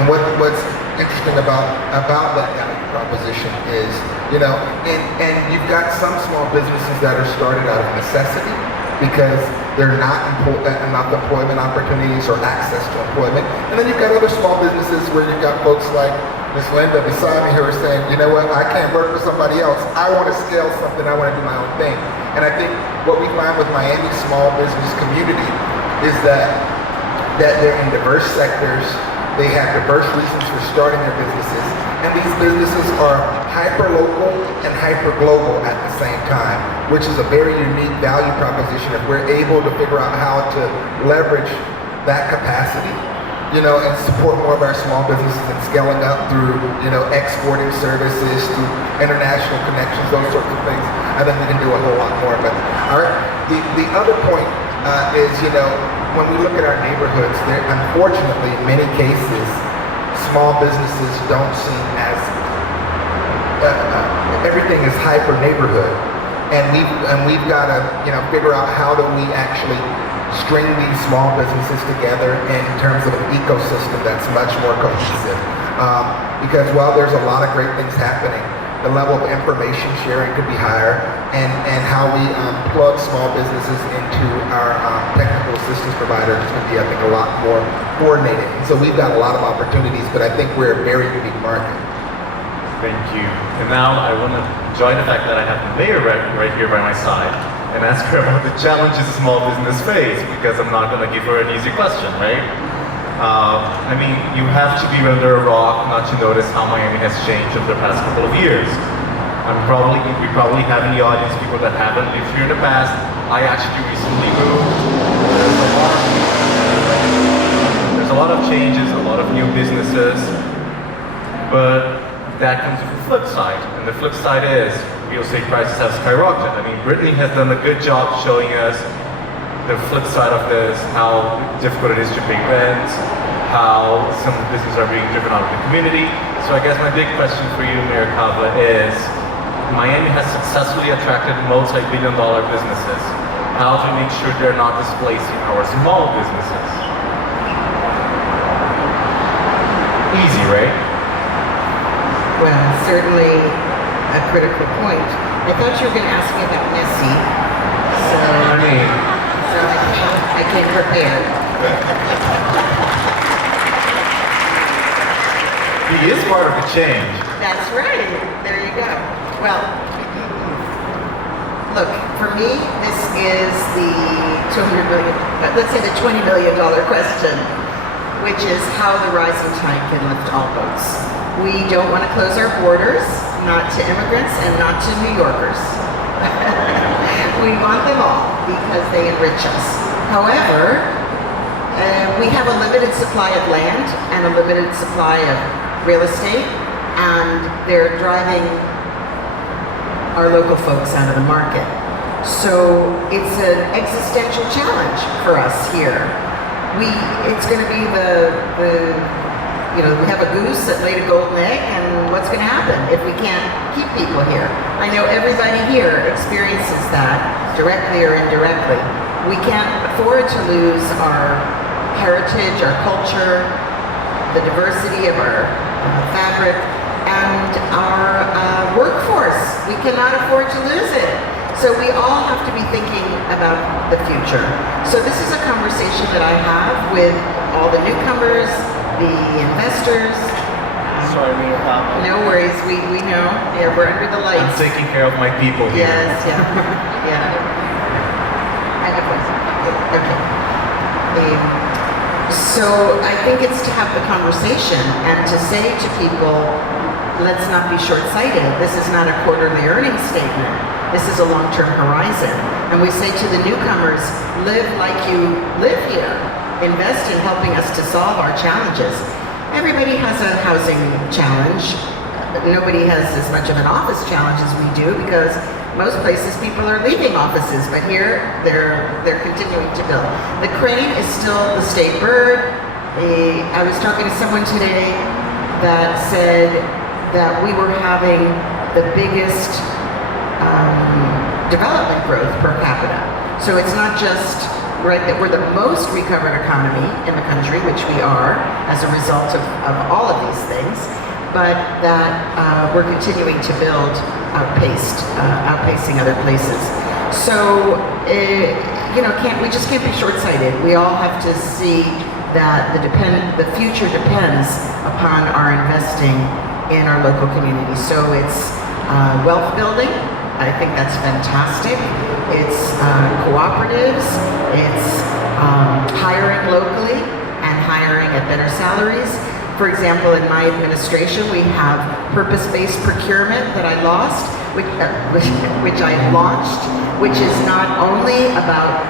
And what's interesting about that value proposition is, you know, and you've got some small businesses that are started out of necessity because they're not enough employment opportunities or access to employment. And then you've got other small businesses where you've got folks like Ms. Linda beside me who are saying, you know what, I can't work for somebody else. I want to scale something, I want to do my own thing. And I think what we find with Miami's small business community is that they're in diverse sectors, they have diverse reasons for starting their businesses, and these businesses are hyper-local and hyper-global at the same time, which is a very unique value proposition if we're able to figure out how to leverage that capacity, you know, and support more of our small businesses and scaling up through, you know, exporting services, through international connections, those sorts of things. I think we can do a whole lot more. But the other point is, you know, when we look at our neighborhoods, unfortunately, in many cases, small businesses don't seem as, everything is hyper neighborhood. And we've got to, you know, figure out how do we actually string these small businesses together in terms of an ecosystem that's much more cohesive. Because while there's a lot of great things happening, the level of information sharing could be higher, and how we plug small businesses into our technical assistance providers is going to be, I think, a lot more coordinated. So we've got a lot of opportunities, but I think we're a very unique market. Thank you. And now I want to enjoy the fact that I have the mayor right here by my side and ask her about the challenges small business face, because I'm not going to give her an easy question, right? I mean, you have to be under a rock not to notice how Miami has changed over the past couple of years. We probably have in the audience people that haven't lived here in the past. I actually recently moved. There's a lot of changes, a lot of new businesses, but that comes with the flip side. And the flip side is real estate prices have skyrocketed. I mean, Brittany has done a good job showing us the flip side of this, how difficult it is to pay rent, how some businesses are being driven out of the community. So I guess my big question for you, Mayor Cava, is Miami has successfully attracted multi-billion-dollar businesses. How do we make sure they're not displacing our small businesses? Easy, right? Well, certainly a critical point. I thought you were going to ask me about Messi. So I came prepared. He is part of the change. That's right. There you go. Well, look, for me, this is the $200 billion, let's say the $20 billion question, which is how the rising tide can lift all boats. We don't want to close our borders, not to immigrants and not to New Yorkers. We want them all because they enrich us. However, we have a limited supply of land and a limited supply of real estate, and they're driving our local folks out of the market. So it's an existential challenge for us here. It's going to be we have a goose that laid a golden egg, and what's going to happen if we can't keep people here? I know everybody here experiences that directly or indirectly. We can't afford to lose our heritage, our culture, the diversity of our fabric, and our workforce. We cannot afford to lose it. So we all have to be thinking about the future. So this is a conversation that I have with all the newcomers, the investors. Sorry, we don't have. No worries, we know. Yeah, we're under the lights. I'm taking care of my people here. Yes, yeah, yeah. I have one. Okay. So I think it's to have the conversation and to say to people, let's not be short-sighted. This is not a quarterly earnings statement. This is a long-term horizon. And we say to the newcomers, live like you live here. Invest in helping us to solve our challenges. Everybody has a housing challenge. Nobody has as much of an office challenge as we do, because most places people are leaving offices, but here they're continuing to build. The crane is still the state bird. I was talking to someone today that said that we were having the biggest development growth per capita. So it's not just right that we're the most recovered economy in the country, which we are as a result of all of these things, but that we're continuing to build outpacing other places. So we just can't be short-sighted. We all have to see that the future depends upon our investing in our local community. So it's wealth building. I think that's fantastic. It's cooperatives. It's hiring locally and hiring at better salaries. For example, in my administration, we have purpose-based procurement that I lost, which I launched, which is not only about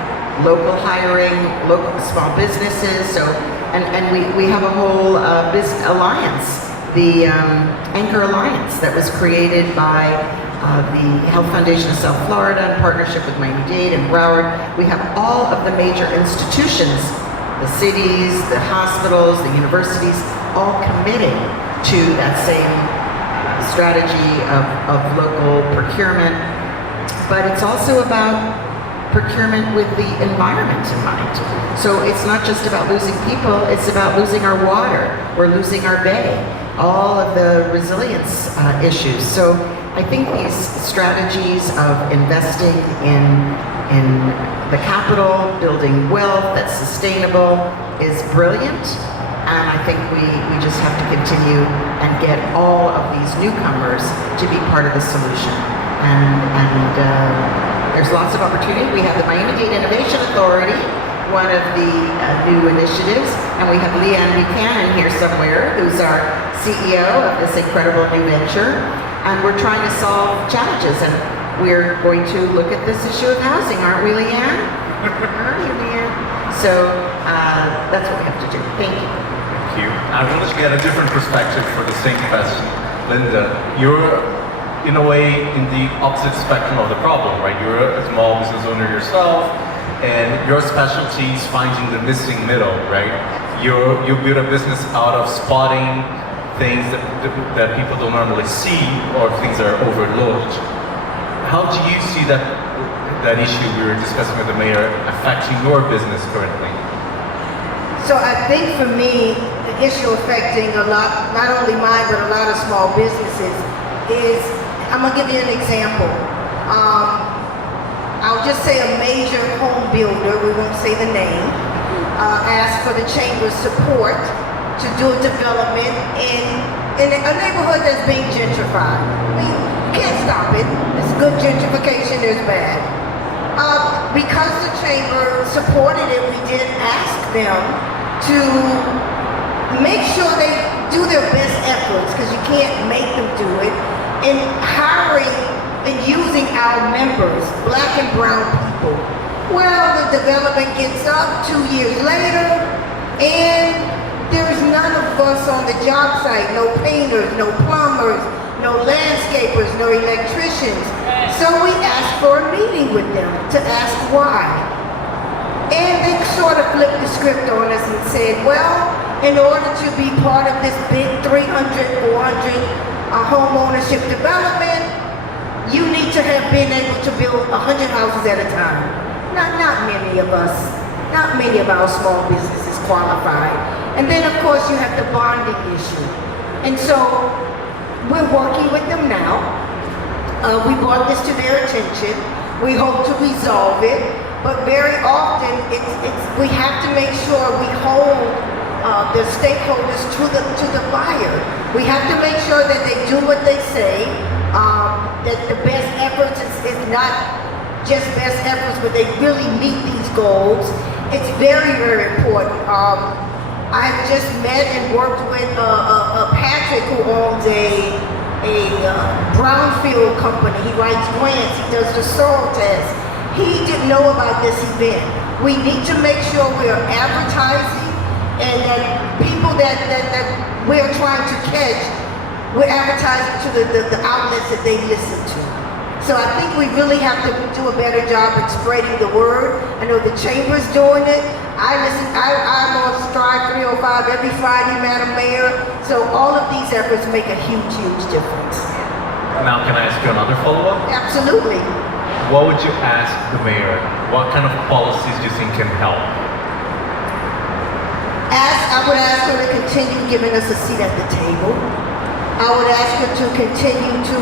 local hiring, local small businesses. So, and we have a whole business alliance, the Anchor Alliance, that was created by the Health Foundation of South Florida in partnership with Miami-Dade and Broward. We have all of the major institutions, the cities, the hospitals, the universities, all committing to that same strategy of local procurement. But it's also about procurement with the environment in mind. So it's not just about losing people, it's about losing our water, or losing our bay, all of the resilience issues. So I think these strategies of investing in the capital, building wealth that's sustainable is brilliant. And I think we just have to continue and get all of these newcomers to be part of the solution. And there's lots of opportunity. We have the Miami-Dade Innovation Authority, one of the new initiatives, and we have Leanne Buchanan here somewhere, who's our CEO of this incredible new venture. And we're trying to solve challenges, and we're going to look at this issue of housing, aren't we, Leanne? Aren't you, Leanne? So that's what we have to do. Thank you. Thank you. I wanted to get a different perspective for the same question. Linda, you're in a way in the opposite spectrum of the problem, right? You're a small business owner yourself, and your specialty is finding the missing middle, right? You build a business out of spotting things that people don't normally see, or things that are overlooked. How do you see that issue we were discussing with the mayor affecting your business currently? So I think for me, the issue affecting a lot, not only mine, but a lot of small businesses is, I'm gonna give you an example. I'll just say a major home builder, we won't say the name, asked for the chamber's support to do a development in in a neighborhood that's being gentrified. I mean, you can't stop it. There's good gentrification, there's bad. Because the chamber supported it, we did ask them to make sure they do their best efforts, because you can't make them do it, in hiring and using our members, black and brown people. Well, the development gets up 2 years later, and there's none of us on the job site, no painters, no plumbers, no landscapers, no electricians. So we asked for a meeting with them to ask why. And they sort of flipped the script on us and said, well, in order to be part of this big 300, 400 home ownership development, you need to have been able to build 100 houses at a time. Not many of us, not many of our small businesses qualify. And then of course you have the bonding issue. And so we're working with them now. We brought this to their attention. We hope to resolve it, but very often we have to make sure we hold the stakeholders to the buyer. We have to make sure that they do what they say, that the best efforts is not just best efforts, but they really meet these goals. It's very, very important. I've just met and worked with Patrick, who owns a brownfield company. He writes grants, he does the soil test. He didn't know about this event. We need to make sure we are advertising, and that people that we're trying to catch, we're advertising to the outlets that they listen to. So I think we really have to do a better job at spreading the word. I know the chamber's doing it. I'm on Strive 305 every Friday, Madam Mayor. So all of these efforts make a huge, huge difference. Now, can I ask you another follow-up? Absolutely. What would you ask the mayor? What kind of policies do you think can help? I would ask her to continue giving us a seat at the table. I would ask her to continue to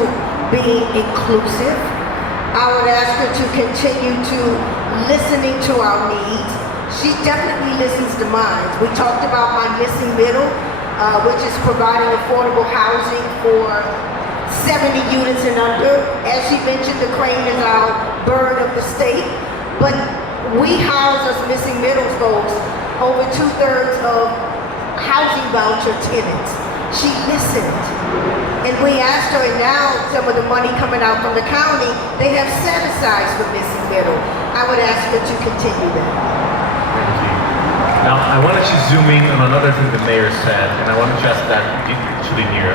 be inclusive. I would ask her to continue to listening to our needs. She definitely listens to mine. We talked about my missing middle, which is providing affordable housing for 70 units and under. As she mentioned, the crane is our bird of the state. But we house as missing middle folks over 2/3 of housing voucher tenants. She listened. And we asked her, and now some of the money coming out from the county, they have set aside for missing middle. I would ask her to continue that. Thank you. Now, I wanted to zoom in on another thing the mayor said, and I want to address that actually near.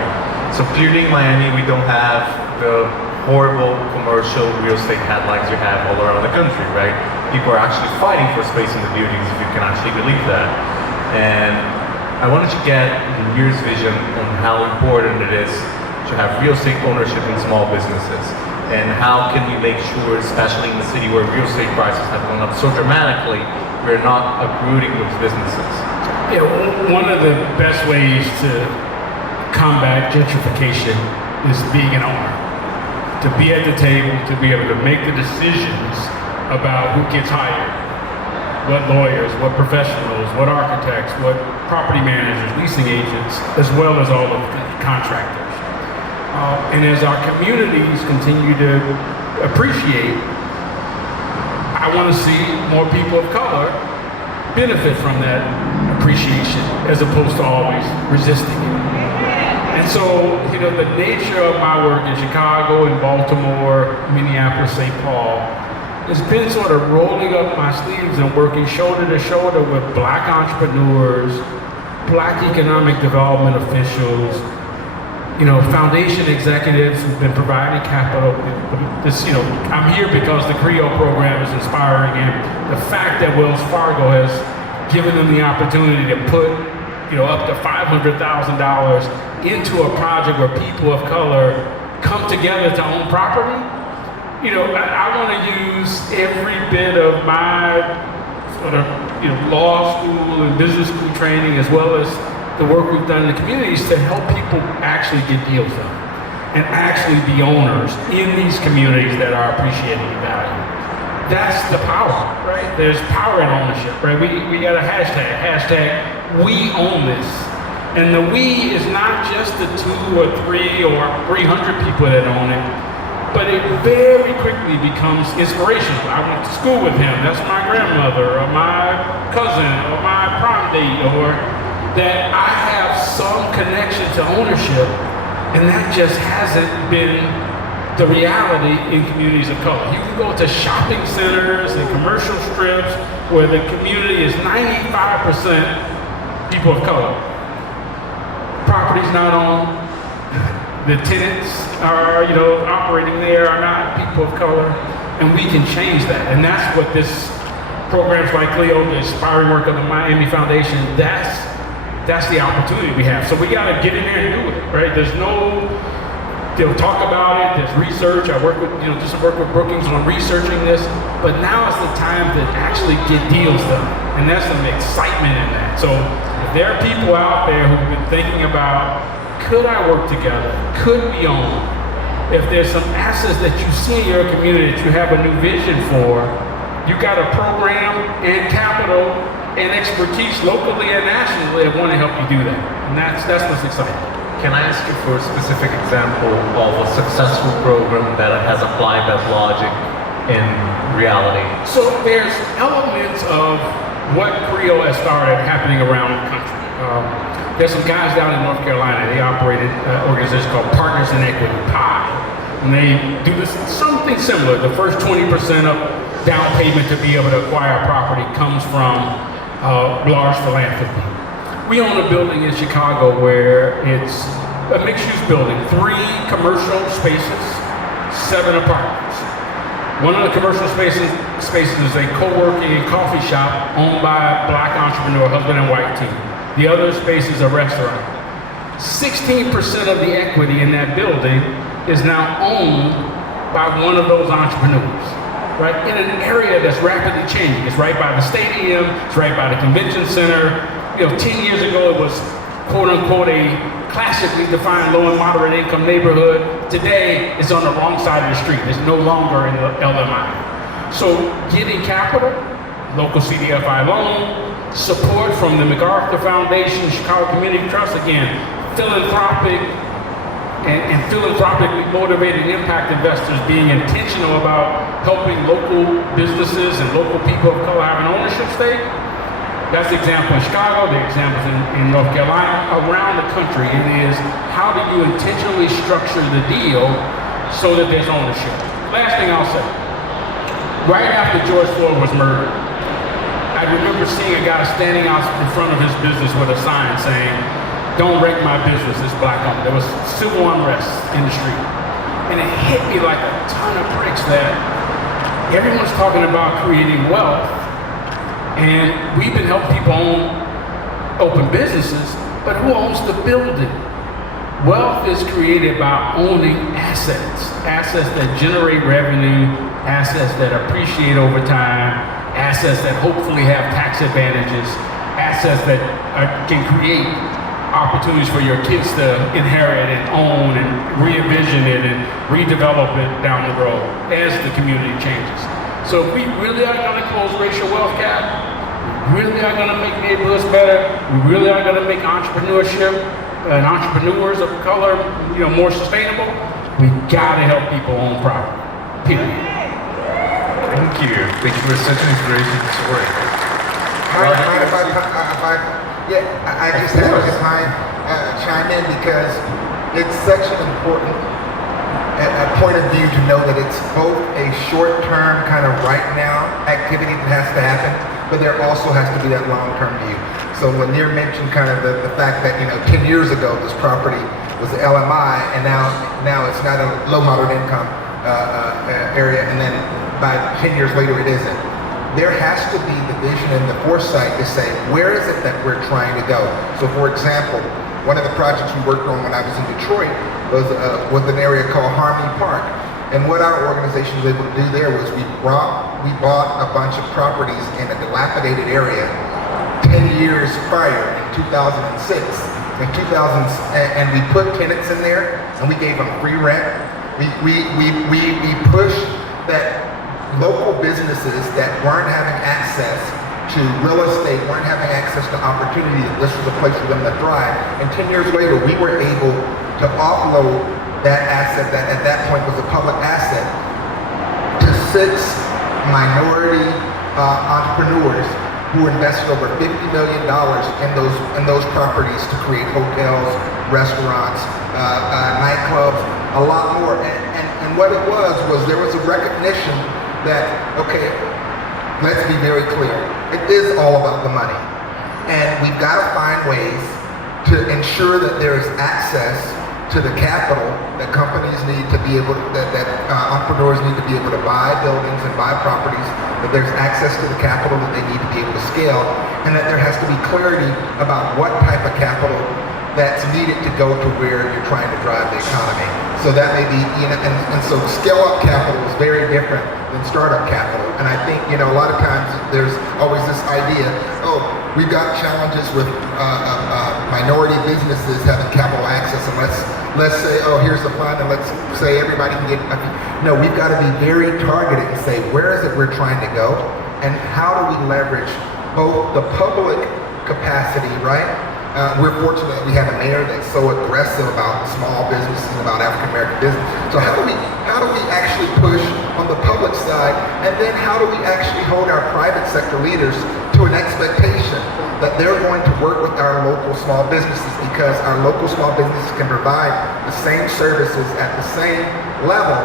So clearly in Miami, we don't have the horrible commercial real estate headlines you have all around the country, right? People are actually fighting for space in the buildings, if you can actually believe that. And I wanted to get the mayor's vision on how important it is to have real estate ownership in small businesses, and how can we make sure, especially in the city where real estate prices have gone up so dramatically, we're not uprooting those businesses. Yeah, one of the best ways to combat gentrification is being an owner. To be at the table, to be able to make the decisions about who gets hired, what lawyers, what professionals, what architects, what property managers, leasing agents, as well as all of the contractors. And as our communities continue to appreciate, I want to see more people of color benefit from that appreciation as opposed to always resisting it. And so, you know, the nature of my work in Chicago, in Baltimore, Minneapolis, St. Paul, has been sort of rolling up my sleeves and working shoulder to shoulder with black entrepreneurs, black economic development officials, you know, foundation executives who've been providing capital. This, you know, I'm here because the Creole program is inspiring, and the fact that Wells Fargo has given them the opportunity to put, you know, up to $500,000 into a project where people of color come together to own property. You know, I want to use every bit of my sort of, you know, law school and business school training, as well as the work we've done in the communities, to help people actually get deals done and actually be owners in these communities that are appreciating value. That's the power, right? There's power in ownership, right? We got a hashtag, we own this. And the we is not just the 2 or 3 or 300 people that own it, but it very quickly becomes inspirational. I went to school with him, that's my grandmother, or my cousin, or my prom date, or that I have some connection to ownership, and that just hasn't been the reality in communities of color. You can go to shopping centers and commercial strips where the community is 95% people of color. Property's not owned. The tenants are, operating there are not people of color, and we can change that. And that's what this programs like Cleo, the inspiring work of the Miami Foundation, that's the opportunity we have. So we got to get in there and do it, right? There's no, they'll talk about it, there's research. I work with, do some work with Brookings on researching this, but now is the time to actually get deals done. And there's some excitement in that. So if there are people out there who've been thinking about, could I work together? Could we own? If there's some assets that you see in your community that you have a new vision for, you got a program and capital and expertise locally and nationally that want to help you do that. And that's what's exciting. Can I ask you for a specific example of a successful program that has applied that logic in reality? So there's elements of what Creo has started happening around the country. There's some guys down in North Carolina, they operated an organization called Partners in Equity, PI. And they do this something similar. The first 20% of down payment to be able to acquire a property comes from large philanthropy. We own a building in Chicago where it's a mixed-use building, 3 commercial spaces, 7 apartments. One of the commercial spaces is a co-working and coffee shop owned by a black entrepreneur, husband and wife team. The other space is a restaurant. 16% of the equity in that building is now owned by one of those entrepreneurs, right? In an area that's rapidly changing. It's right by the stadium, it's right by the convention center. 10 years ago it was quote unquote a classically defined low and moderate income neighborhood. Today it's on the wrong side of the street. It's no longer in the LMI. So getting capital, local CDFI loan, support from the MacArthur Foundation, Chicago Community Trust, again, philanthropic and philanthropically motivated impact investors being intentional about helping local businesses and local people of color have an ownership stake. That's the example in Chicago, the examples in North Carolina. Around the country, it is how do you intentionally structure the deal so that there's ownership. Last thing I'll say, right after George Floyd was murdered, I remember seeing a guy standing out in front of his business with a sign saying, "Don't wreck my business, it's black owned." There was civil unrest in the street. And it hit me like a ton of bricks that everyone's talking about creating wealth, and we've been helping people open businesses, but who owns the building? Wealth is created by owning assets that generate revenue, assets that appreciate over time, assets that hopefully have tax advantages, assets that can create opportunities for your kids to inherit and own and re-envision it and redevelop it down the road as the community changes. So if we really are going to close racial wealth gap, really are going to make neighborhoods better, we really are going to make entrepreneurship and entrepreneurs of color, more sustainable, we got to help people own property, period. Thank you. Thank you for such an inspirational story. I just have to chime in because it's such an important point of view to know that it's both a short-term kind of right now activity that has to happen, but there also has to be that long-term view. So when Nir mentioned kind of the fact that 10 years ago this property was the LMI, and now it's not a low moderate income area, and then by 10 years later it isn't. There has to be the vision and the foresight to say, where is it that we're trying to go? So for example, one of the projects we worked on when I was in Detroit was an area called Harmony Park. And what our organization was able to do there was we bought a bunch of properties in a dilapidated area 10 years prior in 2006. And we put tenants in there and we gave them free rent. We pushed that local businesses that weren't having access to real estate, weren't having access to opportunity, that this was a place for them to thrive. And 10 years later, we were able to offload that asset that at that point was a public asset to 6 minority entrepreneurs who invested over $50 million in those properties to create hotels, restaurants, nightclubs, a lot more. And what it was there was a recognition that, okay, let's be very clear, it is all about the money. And we've got to find ways to ensure that there is access to the capital that companies need to be able to, that entrepreneurs need to be able to buy buildings and buy properties, that there's access to the capital that they need to be able to scale, and that there has to be clarity about what type of capital that's needed to go to where you're trying to drive the economy. So that may be, and so scale up capital is very different than startup capital. And I think, a lot of times there's always this idea, oh, we've got challenges with minority businesses having capital access, and let's say, oh, here's the fund, and let's say everybody can get. No, we've got to be very targeted and say, where is it we're trying to go, and how do we leverage both the public capacity, right? We're fortunate that we have a mayor that's so aggressive about small businesses and about African American business. So how do we actually push on the public side, and then how do we actually hold our private sector leaders to an expectation that they're going to work with our local small businesses, because our local small businesses can provide the same services at the same level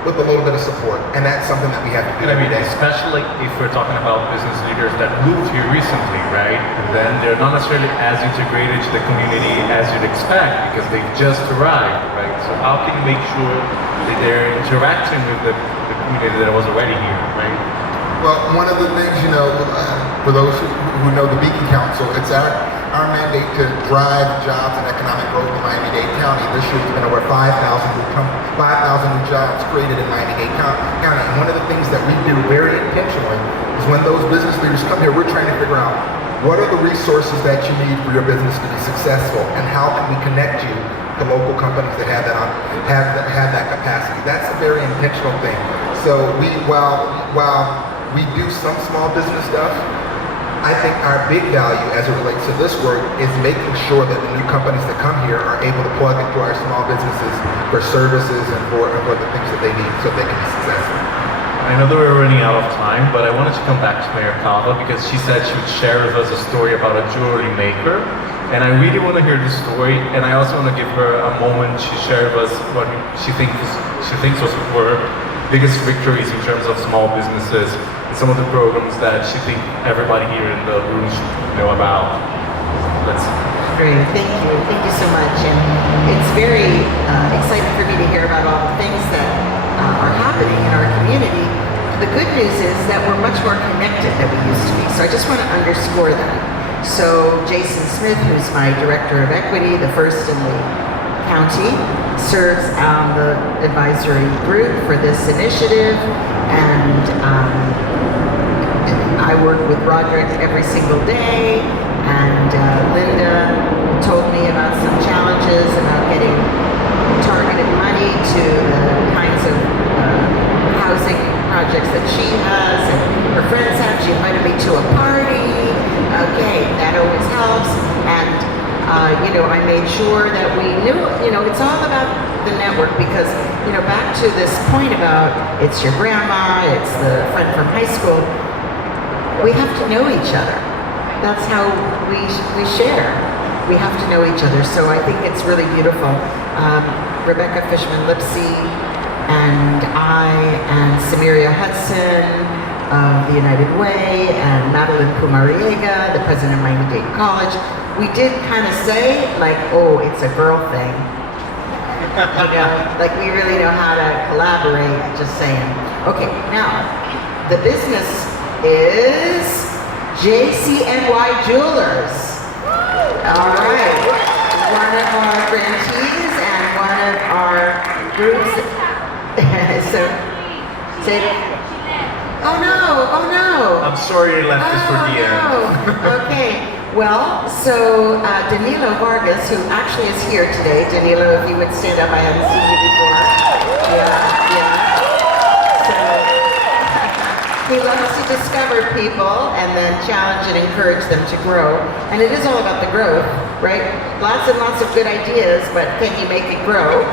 with a little bit of support, and that's something that we have to do every day. Especially if we're talking about business leaders that moved here recently, right? And then they're not necessarily as integrated to the community as you'd expect because they've just arrived, right? So how can you make sure that they're interacting with the community that was already here, right? Well, one of the things, for those who know the Beacon Council, it's our mandate to drive jobs and economic growth in Miami-Dade County. This year has been over 5,000 new jobs created in Miami-Dade County. And one of the things that we do very intentionally is when those business leaders come here, we're trying to figure out what are the resources that you need for your business to be successful, and how can we connect you to local companies that have that capacity. That's a very intentional thing. So while we do some small business stuff, I think our big value as it relates to this work is making sure that the new companies that come here are able to plug into our small businesses for services and for the things that they need so they can be successful. I know that we're running out of time, but I wanted to come back to Mayor Cava because she said she would share with us a story about a jewelry maker. And I really want to hear the story, and I also want to give her a moment. She shared with us what she thinks were her biggest victories in terms of small businesses, and some of the programs that she thinks everybody here in the room should know about. Great, thank you so much. And it's very exciting for me to hear about all the things that are happening in our community. The good news is that we're much more connected than we used to be. So I just want to underscore that. So Jason Smith, who's my Director of Equity, the first in the county, serves on the advisory group for this initiative, and I work with Roderick every single day, and Linda told me about some challenges about getting targeted money to the kinds of housing projects that she has and her friends have. She invited me to a party. Okay, that always helps. And I made sure that we knew, it's all about the network, because, back to this point about it's your grandma, it's the friend from high school, we have to know each other. That's how we share. We have to know each other. So I think it's really beautiful. Rebecca Fishman-Lipsy and I and Samiria Hudson of the United Way and Madeline Pumariega, the president of Miami-Dade College, we did kind of say, like, oh, it's a girl thing. Like we really know how to collaborate, just saying. Okay, now, the business is JCNY Jewelers. All right, one of our grantees and one of our groups. So, say, oh no. I'm sorry I left this for the end. No. Okay. Well, so Danilo Vargas, who actually is here today. Danilo, if you would stand up, I haven't seen you before. Yeah. He loves to discover people and then challenge and encourage them to grow. And it is all about the growth, right? Lots and lots of good ideas, but can you make it grow?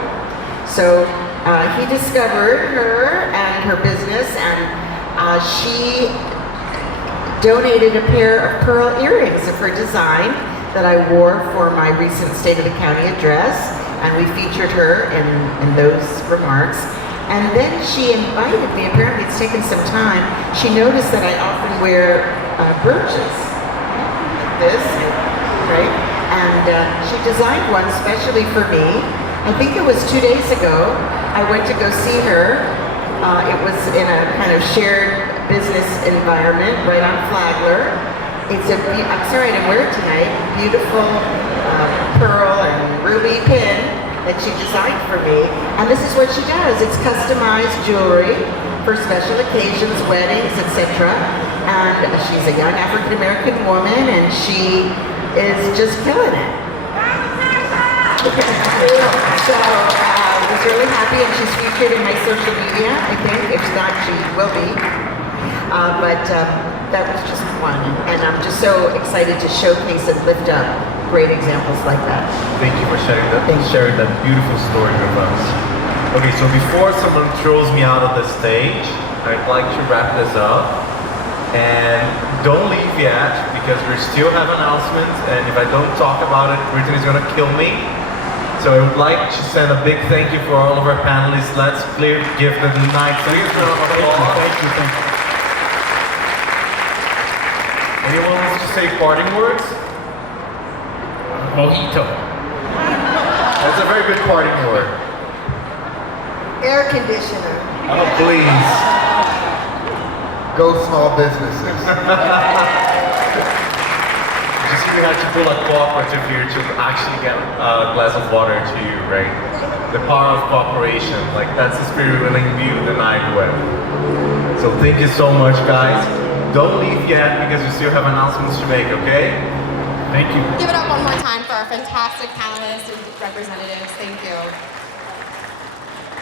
So he discovered her and her business, and she donated a pair of pearl earrings of her design that I wore for my recent State of the County address, and we featured her in those remarks. And then she invited me, apparently it's taken some time, she noticed that I often wear brooches, like this, right? And she designed one specially for me. I think it was 2 days ago. I went to go see her. It was in a kind of shared business environment right on Flagler. I'm sorry I didn't wear it tonight, beautiful pearl and ruby pin that she designed for me. And this is what she does. It's customized jewelry for special occasions, weddings, etc. And she's a young African-American woman, and she is just killing it. So I was really happy, and she's featured in my social media, I think. If not, she will be. But that was just fun, and I'm just so excited to showcase and lift up great examples like that. Thank you for sharing that beautiful story with us. Okay, so before someone throws me out of the stage, I'd like to wrap this up. And don't leave yet, because we still have announcements, and if I don't talk about it, Brittany's gonna kill me. So I would like to send a big thank you for all of our panelists. Let's give them a nice round of applause. Thank you. Anyone wants to say parting words? Mojito. That's a very good parting word. Air conditioner. Oh, please. Go small businesses. Just you have to pull a cooperative here to actually get a glass of water to you, right? The power of cooperation, like that's the spirit we're imbued the night with. So thank you so much, guys. Don't leave yet, because we still have announcements to make, okay? Thank you. Give it up one more time for our fantastic panelists and representatives. Thank you.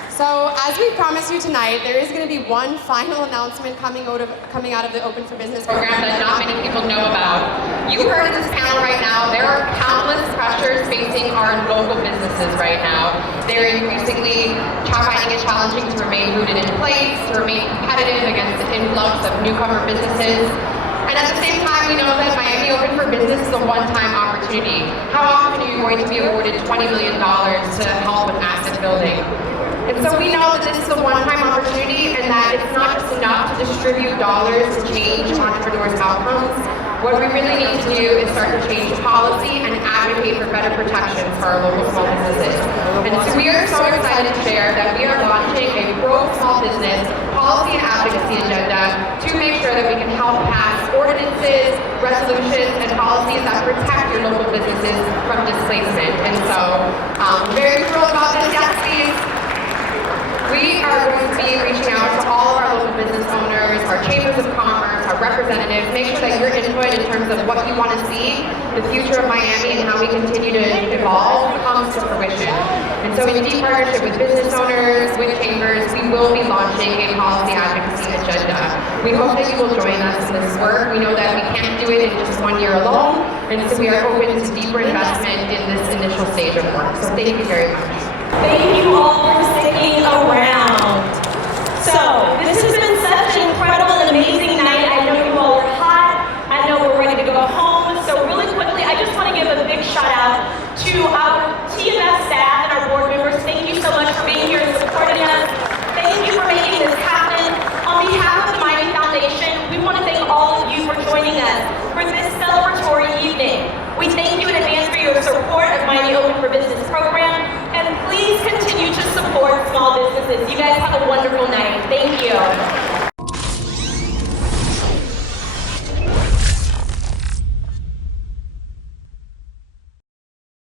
So, as we promised you tonight, there is going to be one final announcement coming out of the Open for Business program that not many people know about. You heard in this panel right now, there are countless pressures facing our local businesses right now. They're increasingly finding it challenging to remain rooted in place, to remain competitive against the influx of newcomer businesses. And at the same time, we know that Miami Open for Business is a one-time opportunity. How often are you going to be awarded $20 million to help with asset building? And so we know that this is a one-time opportunity, and that it's not just enough to distribute dollars to change entrepreneurs' outcomes. What we really need to do is start to change policy and advocate for better protections for our local small businesses. And so we are so excited to share that we are launching a pro-small business policy and advocacy agenda to make sure that we can help pass ordinances, resolutions, and policies that protect your local businesses from displacement. And so, very thrilled about this, yes, please. We are going to be reaching out to all of our local business owners, our chambers of commerce, our representatives, make sure that your input in terms of what you want to see, the future of Miami and how we continue to evolve comes to fruition. And so in deep partnership with business owners, with chambers, we will be launching a policy advocacy agenda. We hope that you will join us in this work. We know that we can't do it in just 1 year alone, and so we are open to deeper investment in this initial stage of work. So thank you very much. Thank you all for sticking around. So, this has been such an incredible and amazing night. I know you all are hot. I know we're ready to go home. So really quickly, I just want to give a big shout out to our TMF staff and our board members. Thank you so much for being here and supporting us. Thank you for making this happen. On behalf of the Miami Foundation, we want to thank all of you for joining us for this celebratory evening. We thank you in advance for your support of Miami Open for Business program, and please continue to support small businesses. You guys have a wonderful night. Thank you.